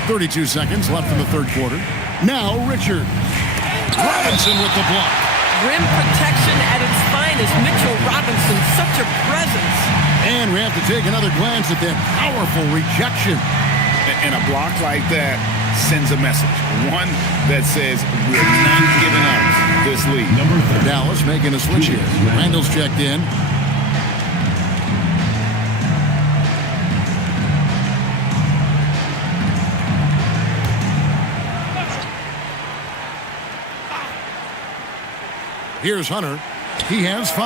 32 seconds left in the third quarter. Now Richards. Robinson with the block. Rim protection at its finest. Mitchell Robinson, such a presence. And we have to take another glance at that powerful rejection. And a block like that sends a message. One that says, we're not giving up this lead. Dallas making a switch here. Randall's checked in. Here's Hunter. He has 5.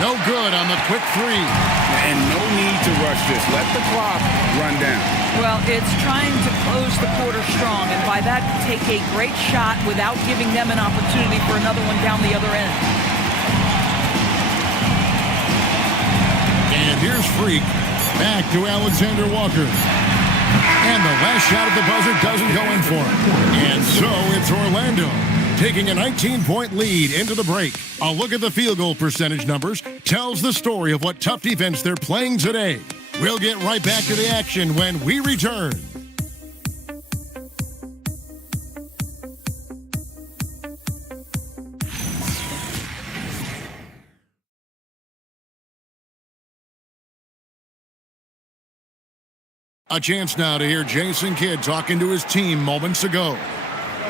No good on the quick 3. And no need to rush this. Let the clock run down. Well, it's trying to close the quarter strong, and by that, take a great shot without giving them an opportunity for another one down the other end. And here's Freak. Back to Alexander Walker. And the last shot at the buzzer doesn't go in for him. And so it's Orlando taking a 19-point lead into the break. A look at the field goal percentage numbers tells the story of what tough defense they're playing today. We'll get right back to the action when we return. A chance now to hear Jason Kidd talking to his team moments ago.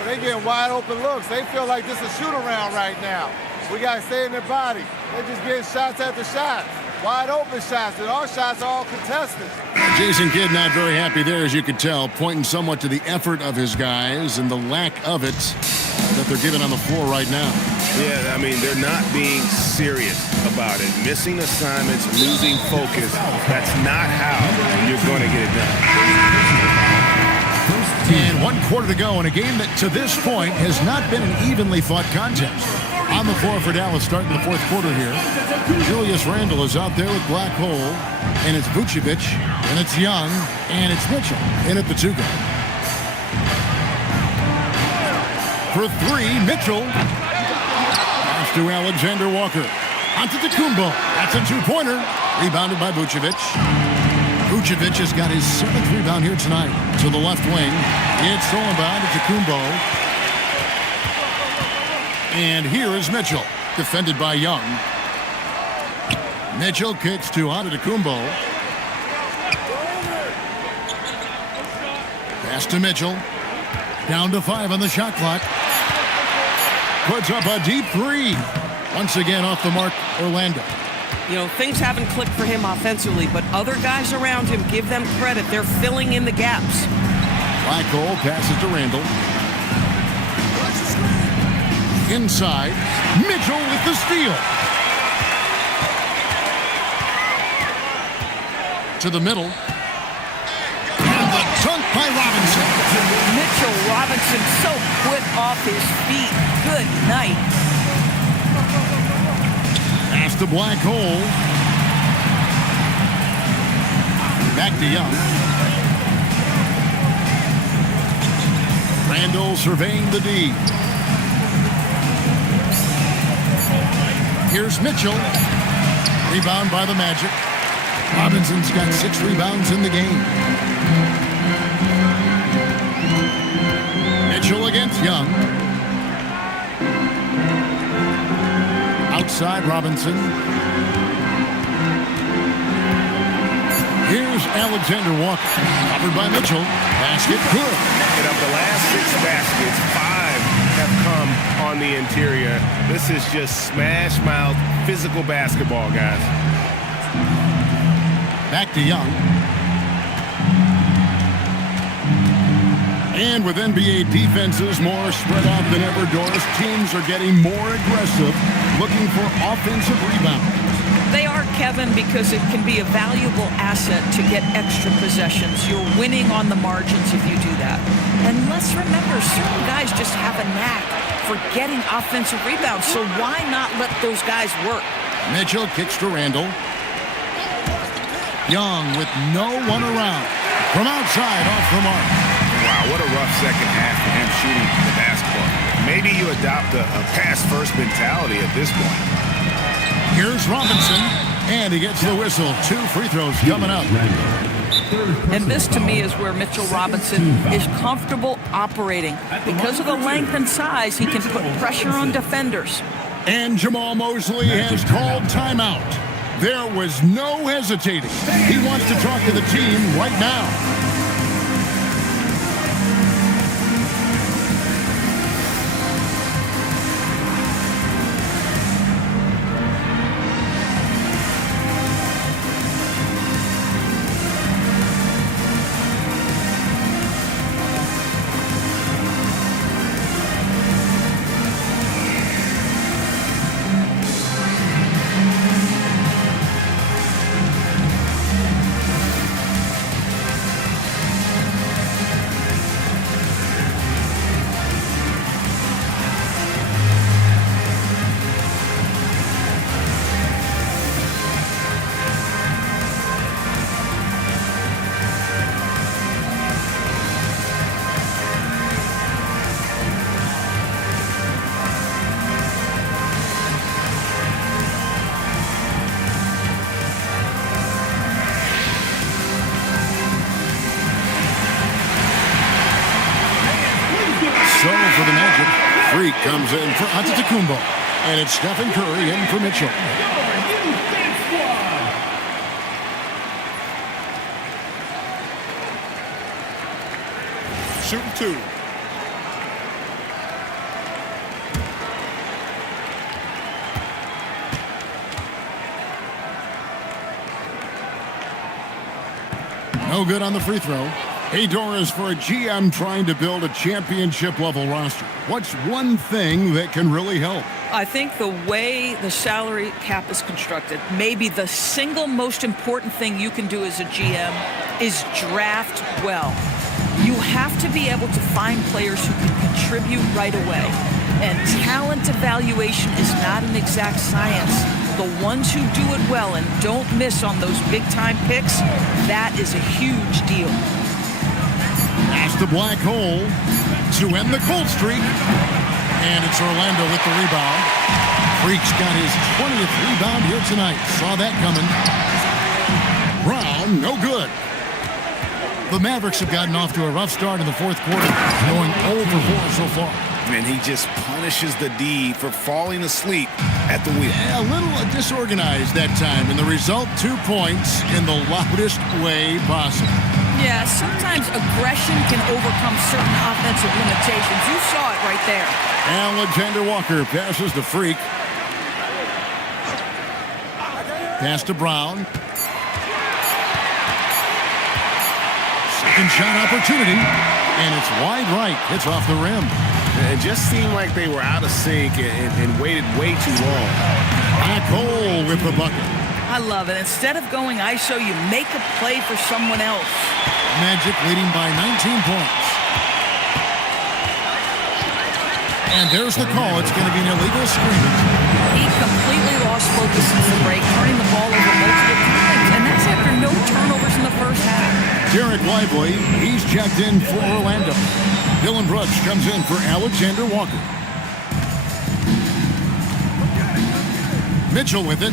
They getting wide open looks. They feel like this is a shoot-around right now. We got to stay in their bodies. They're just getting shots after shots. Wide open shots, and our shots are all contested. Jason Kidd not very happy there, as you could tell, pointing somewhat to the effort of his guys and the lack of it that they're giving on the floor right now. Yeah, I mean, they're not being serious about it. Missing assignments, losing focus, that's not how you're going to get it done. And 1 quarter to go in a game that to this point has not been an evenly fought contest. On the floor for Dallas starting the 4th quarter here. Julius Randle is out there with Black Hole, and it's Vucevic, and it's Young, and it's Mitchell in at the 2 guard. For 3, Mitchell. Pass to Alexander Walker. Onto Tacumbo. That's a 2-pointer. Rebounded by Vucevic. Vucevic has got his 7th rebound here tonight. To the left wing. It's stolen by Tacumbo. And here is Mitchell, defended by Young. Mitchell kicks to Antetokounmpo. Pass to Mitchell. Down to 5 on the shot clock. Puts up a deep 3. Once again off the mark, Orlando. You know, things haven't clicked for him offensively, but other guys around him, give them credit. They're filling in the gaps. Black Hole passes to Randle. Inside, Mitchell with the steal. To the middle. And the dunk by Robinson. Mitchell Robinson so quick off his feet. Good night. Pass to Black Hole. Back to Young. Randle surveying the D. Here's Mitchell. Rebound by the Magic. Robinson's got 6 rebounds in the game. Mitchell against Young. Outside Robinson. Here's Alexander Walker. Covered by Mitchell. Basket good. And of the last 6 baskets, 5 have come on the interior. This is just smash mouth physical basketball, guys. Back to Young. And with NBA defenses more spread out than ever, Doris, teams are getting more aggressive, looking for offensive rebound. They are, Kevin, because it can be a valuable asset to get extra possessions. You're winning on the margins if you do that. And let's remember, certain guys just have a knack for getting offensive rebounds, so why not let those guys work? Mitchell kicks to Randle. Young with no one around. From outside, off the mark. Wow, what a rough second half for him shooting the basketball. Maybe you adopt a pass-first mentality at this point. Here's Robinson, and he gets the whistle. 2 free throws coming up. And this, to me, is where Mitchell Robinson is comfortable operating. Because of the length and size, he can put pressure on defenders. And Jamal Mosley has called timeout. There was no hesitating. He wants to talk to the team right now. So for the Magic, Freak comes in for Antetokounmpo. And it's Stephen Curry in for Mitchell. Shooting 2. No good on the free throw. Hey, Doris, for a GM trying to build a championship-level roster, what's one thing that can really help? I think the way the salary cap is constructed, maybe the single most important thing you can do as a GM is draft well. You have to be able to find players who can contribute right away. And talent evaluation is not an exact science. The ones who do it well and don't miss on those big-time picks, that is a huge deal. Pass the black hole to end the cold streak. And it's Orlando with the rebound. Freak's got his 20th rebound here tonight. Saw that coming. Brown, no good. The Mavericks have gotten off to a rough start in the fourth quarter, going 0 for 4 so far. And he just punishes the D for falling asleep at the wheel. Yeah, a little disorganized that time, and the result, 2 points in the loudest way possible. Yeah, sometimes aggression can overcome certain offensive limitations. You saw it right there. Alexander Walker passes to Freak. Pass to Brown. Second shot opportunity, and it's wide right. It's off the rim. It just seemed like they were out of sync and waited way too long. Black hole with the bucket. I love it. Instead of going ISO, you make a play for someone else. Magic leading by 19 points. And there's the call. It's going to be an illegal scrimmage. He completely lost focus since the break, turning the ball over multiple times, and that's after no turnovers in the first half. Derek Lively, he's checked in for Orlando. Dylan Brooks comes in for Alexander Walker. Mitchell with it.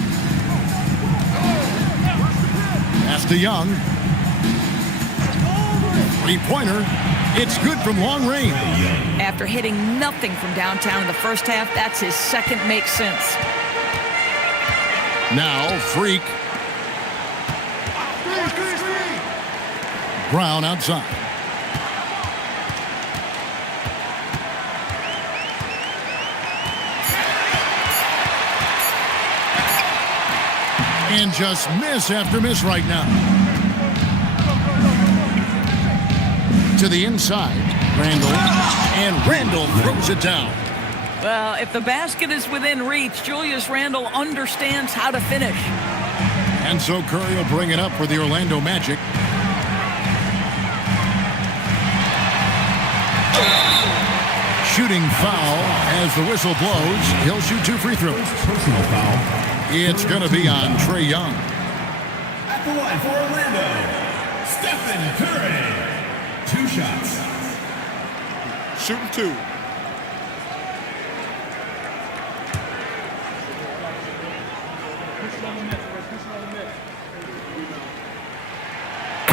Pass to Young. Three-pointer. It's good from long range. After hitting nothing from downtown in the first half, that's his second make sense. Now, Freak. Brown outside. And just miss after miss right now. To the inside, Randall. And Randall throws it down. Well, if the basket is within reach, Julius Randle understands how to finish. And so Curry will bring it up for the Orlando Magic. Shooting foul as the whistle blows. He'll shoot 2 free throws. Personal foul. It's going to be on Trae Young. At the line for Orlando, Stephen Curry. 2 shots. Shooting 2.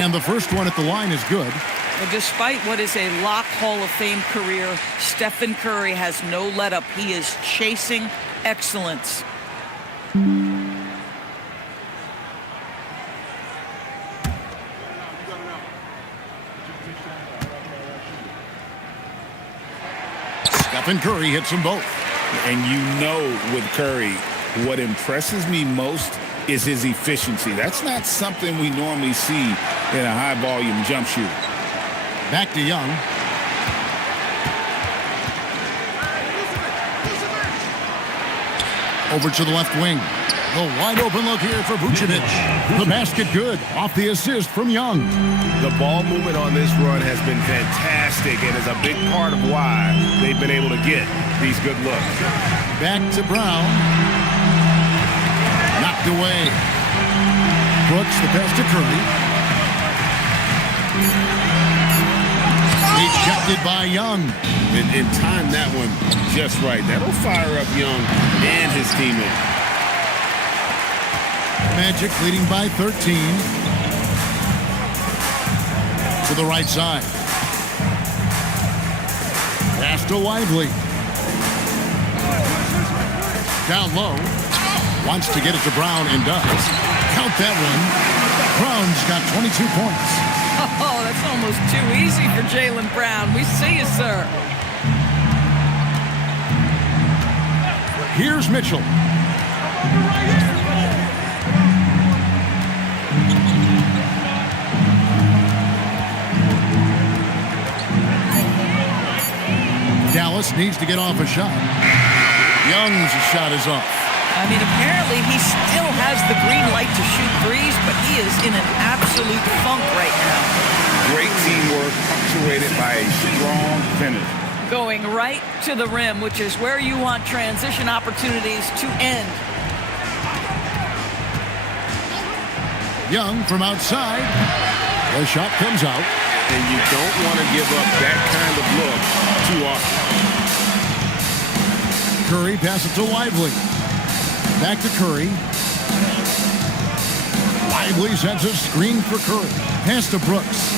And the first one at the line is good. Well, despite what is a lock Hall of Fame career, Stephen Curry has no let-up. He is chasing excellence. Stephen Curry hits them both. And you know with Curry, what impresses me most is his efficiency. That's not something we normally see in a high-volume jump shooter. Back to Young. Over to the left wing. The wide open look here for Vucevic. The basket good. Off the assist from Young. The ball movement on this run has been fantastic and is a big part of why they've been able to get these good looks. Back to Brown. Knocked away. Brooks, the pass to Curry. Ejected by Young. And timed that one just right. That'll fire up Young and his teammate. Magic leading by 13. To the right side. Pass to Lively. Down low. Wants to get it to Brown and does. Count that one. Brown's got 22 points. Oh, that's almost too easy for Jaylen Brown. We see you, sir. Here's Mitchell. Dallas needs to get off a shot. Young's shot is off. I mean, apparently he still has the green light to shoot threes, but he is in an absolute funk right now. Great teamwork punctuated by a strong finish. Going right to the rim, which is where you want transition opportunities to end. Young from outside. The shot comes out. And you don't want to give up that kind of look too often. Curry passes to Lively. Back to Curry. Lively sends a screen for Curry. Pass to Brooks.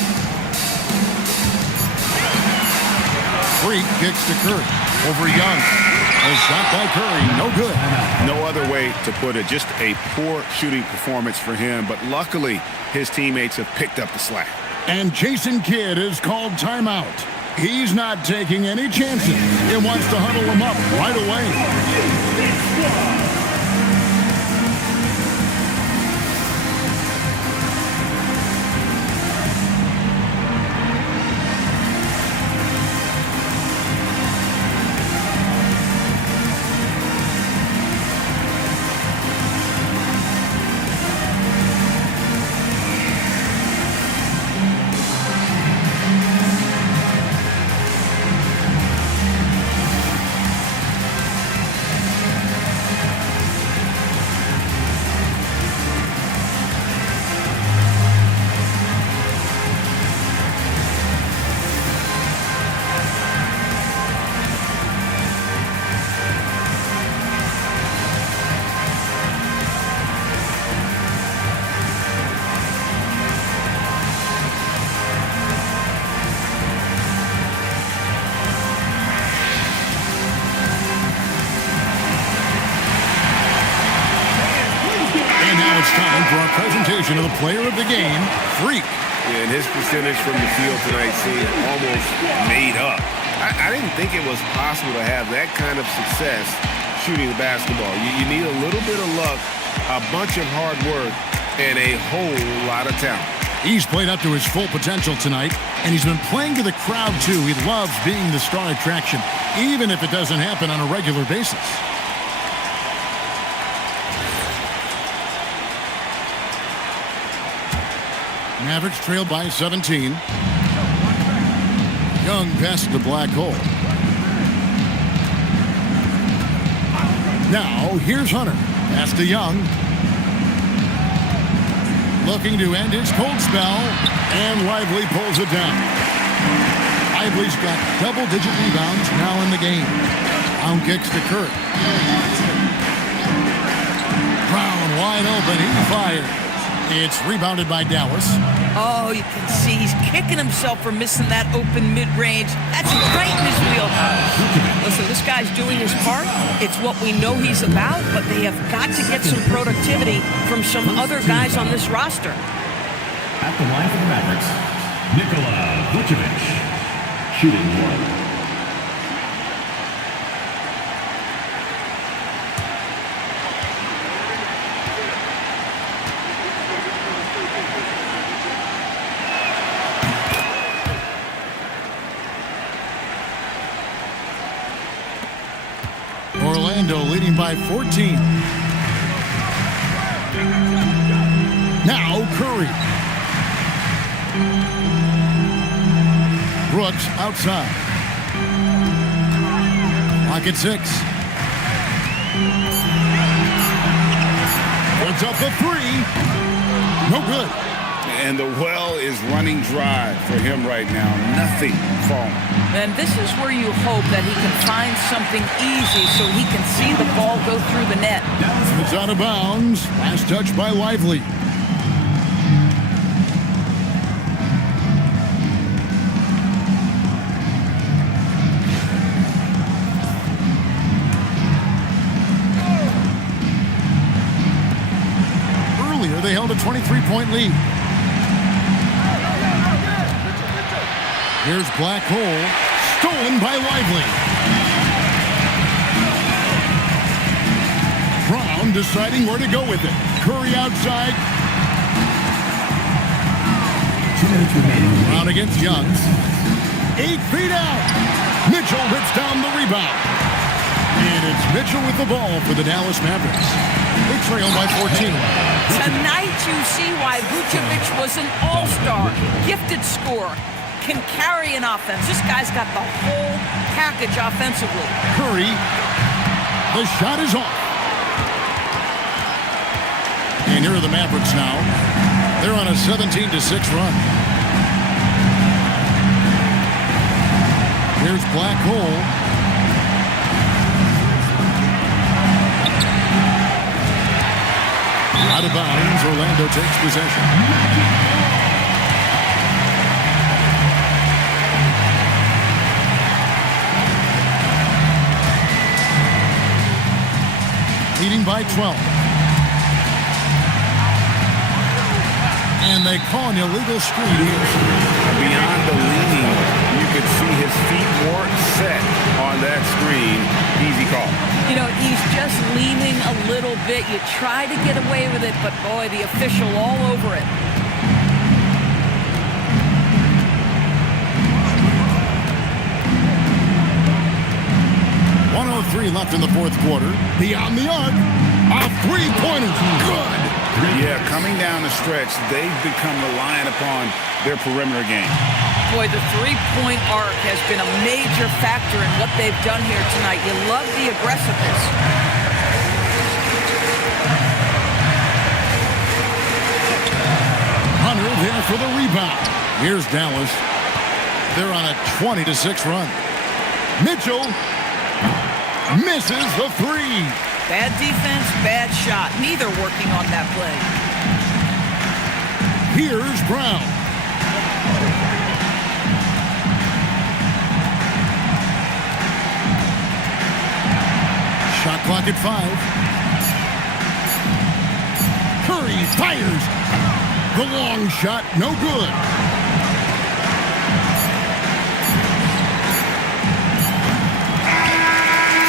Freak kicks to Curry. Over Young. A shot by Curry. No good. No other way to put it. Just a poor shooting performance for him. But luckily, his teammates have picked up the slack. And Jason Kidd is called timeout. He's not taking any chances. He wants to huddle him up right away. For our presentation of the player of the game, Freak. Yeah, and his percentage from the field tonight seemed almost made up. I didn't think it was possible to have that kind of success shooting the basketball. You need a little bit of luck, a bunch of hard work, and a whole lot of talent. He's played up to his full potential tonight, and he's been playing to the crowd, too. He loves being the star attraction, even if it doesn't happen on a regular basis. Mavericks trail by 17. Young passes the black hole. Now, here's Hunter. Pass to Young. Looking to end his cold spell, and Lively pulls it down. Lively's got double-digit rebounds now in the game. Brown kicks to Curry. Brown wide open. He fires. It's rebounded by Dallas. Oh, you can see he's kicking himself for missing that open mid-range. That's right in his wheelhouse. Listen, this guy's doing his part. It's what we know he's about, but they have got to get some productivity from some other guys on this roster. At the line for the Mavericks, Nikola Vucevic, shooting one. Orlando leading by 14. Now Curry. Brooks outside. Clock at 6. Puts up the 3. No good. And the well is running dry for him right now. Nothing falling. And this is where you hope that he can find something easy so he can see the ball go through the net. It's out of bounds. Last touch by Lively. Earlier, they held a 23-point lead. Here's Black Hole, stolen by Lively. Brown deciding where to go with it. Curry outside. 2 minutes remaining. Brown against Young. 8 feet out. Mitchell hits down the rebound. And it's Mitchell with the ball for the Dallas Mavericks. They trail by 14. Tonight you see why Vucevic was an all-star, gifted scorer, can carry an offense. This guy's got the whole package offensively. Curry, the shot is off. And here are the Mavericks now. They're on a 17-6 run. Here's Black Hole. Out of bounds, Orlando takes possession. Leading by 12. And they call an illegal screen here. Beyond the leaning, you could see his feet weren't set on that screen. Easy call. You know, he's just leaning a little bit. You try to get away with it, but boy, the official all over it. .103 left in the fourth quarter. Beyond the arc. A three-pointer. Good. Yeah, coming down the stretch, they've become reliant upon their perimeter game. Boy, the three-point arc has been a major factor in what they've done here tonight. You love the aggressiveness. Hunter there for the rebound. Here's Dallas. They're on a 20-6 run. Mitchell misses the three. Bad defense, bad shot. Neither working on that play. Here's Brown. Shot clock at 5. Curry fires. The long shot, no good.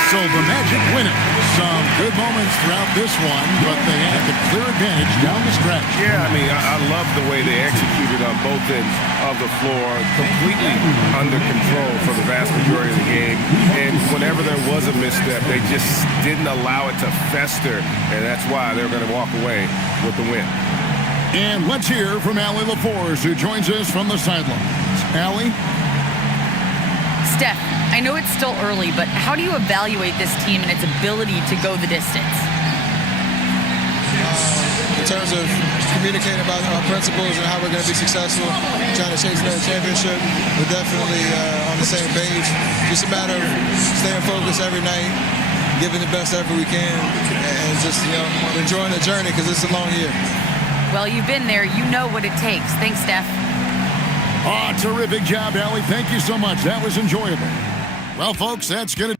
So the Magic win it. Some good moments throughout this one, but they had the clear advantage down the stretch. Yeah, I mean, I love the way they executed on both ends of the floor, completely under control for the vast majority of the game. And whenever there was a misstep, they just didn't allow it to fester, and that's why they're going to walk away with the win. And let's hear from Allie LaForce, who joins us from the sidelines. Allie? Steph, I know it's still early, but how do you evaluate this team and its ability to go the distance? In terms of communicating about our principles and how we're going to be successful, trying to chase another championship, we're definitely on the same page. Just a matter of staying focused every night, giving the best effort we can, and just enjoying the journey because it's a long year. Well, you've been there. You know what it takes. Thanks, Steph. Oh, terrific job, Allie. Thank you so much. That was enjoyable. Well, folks, that's going to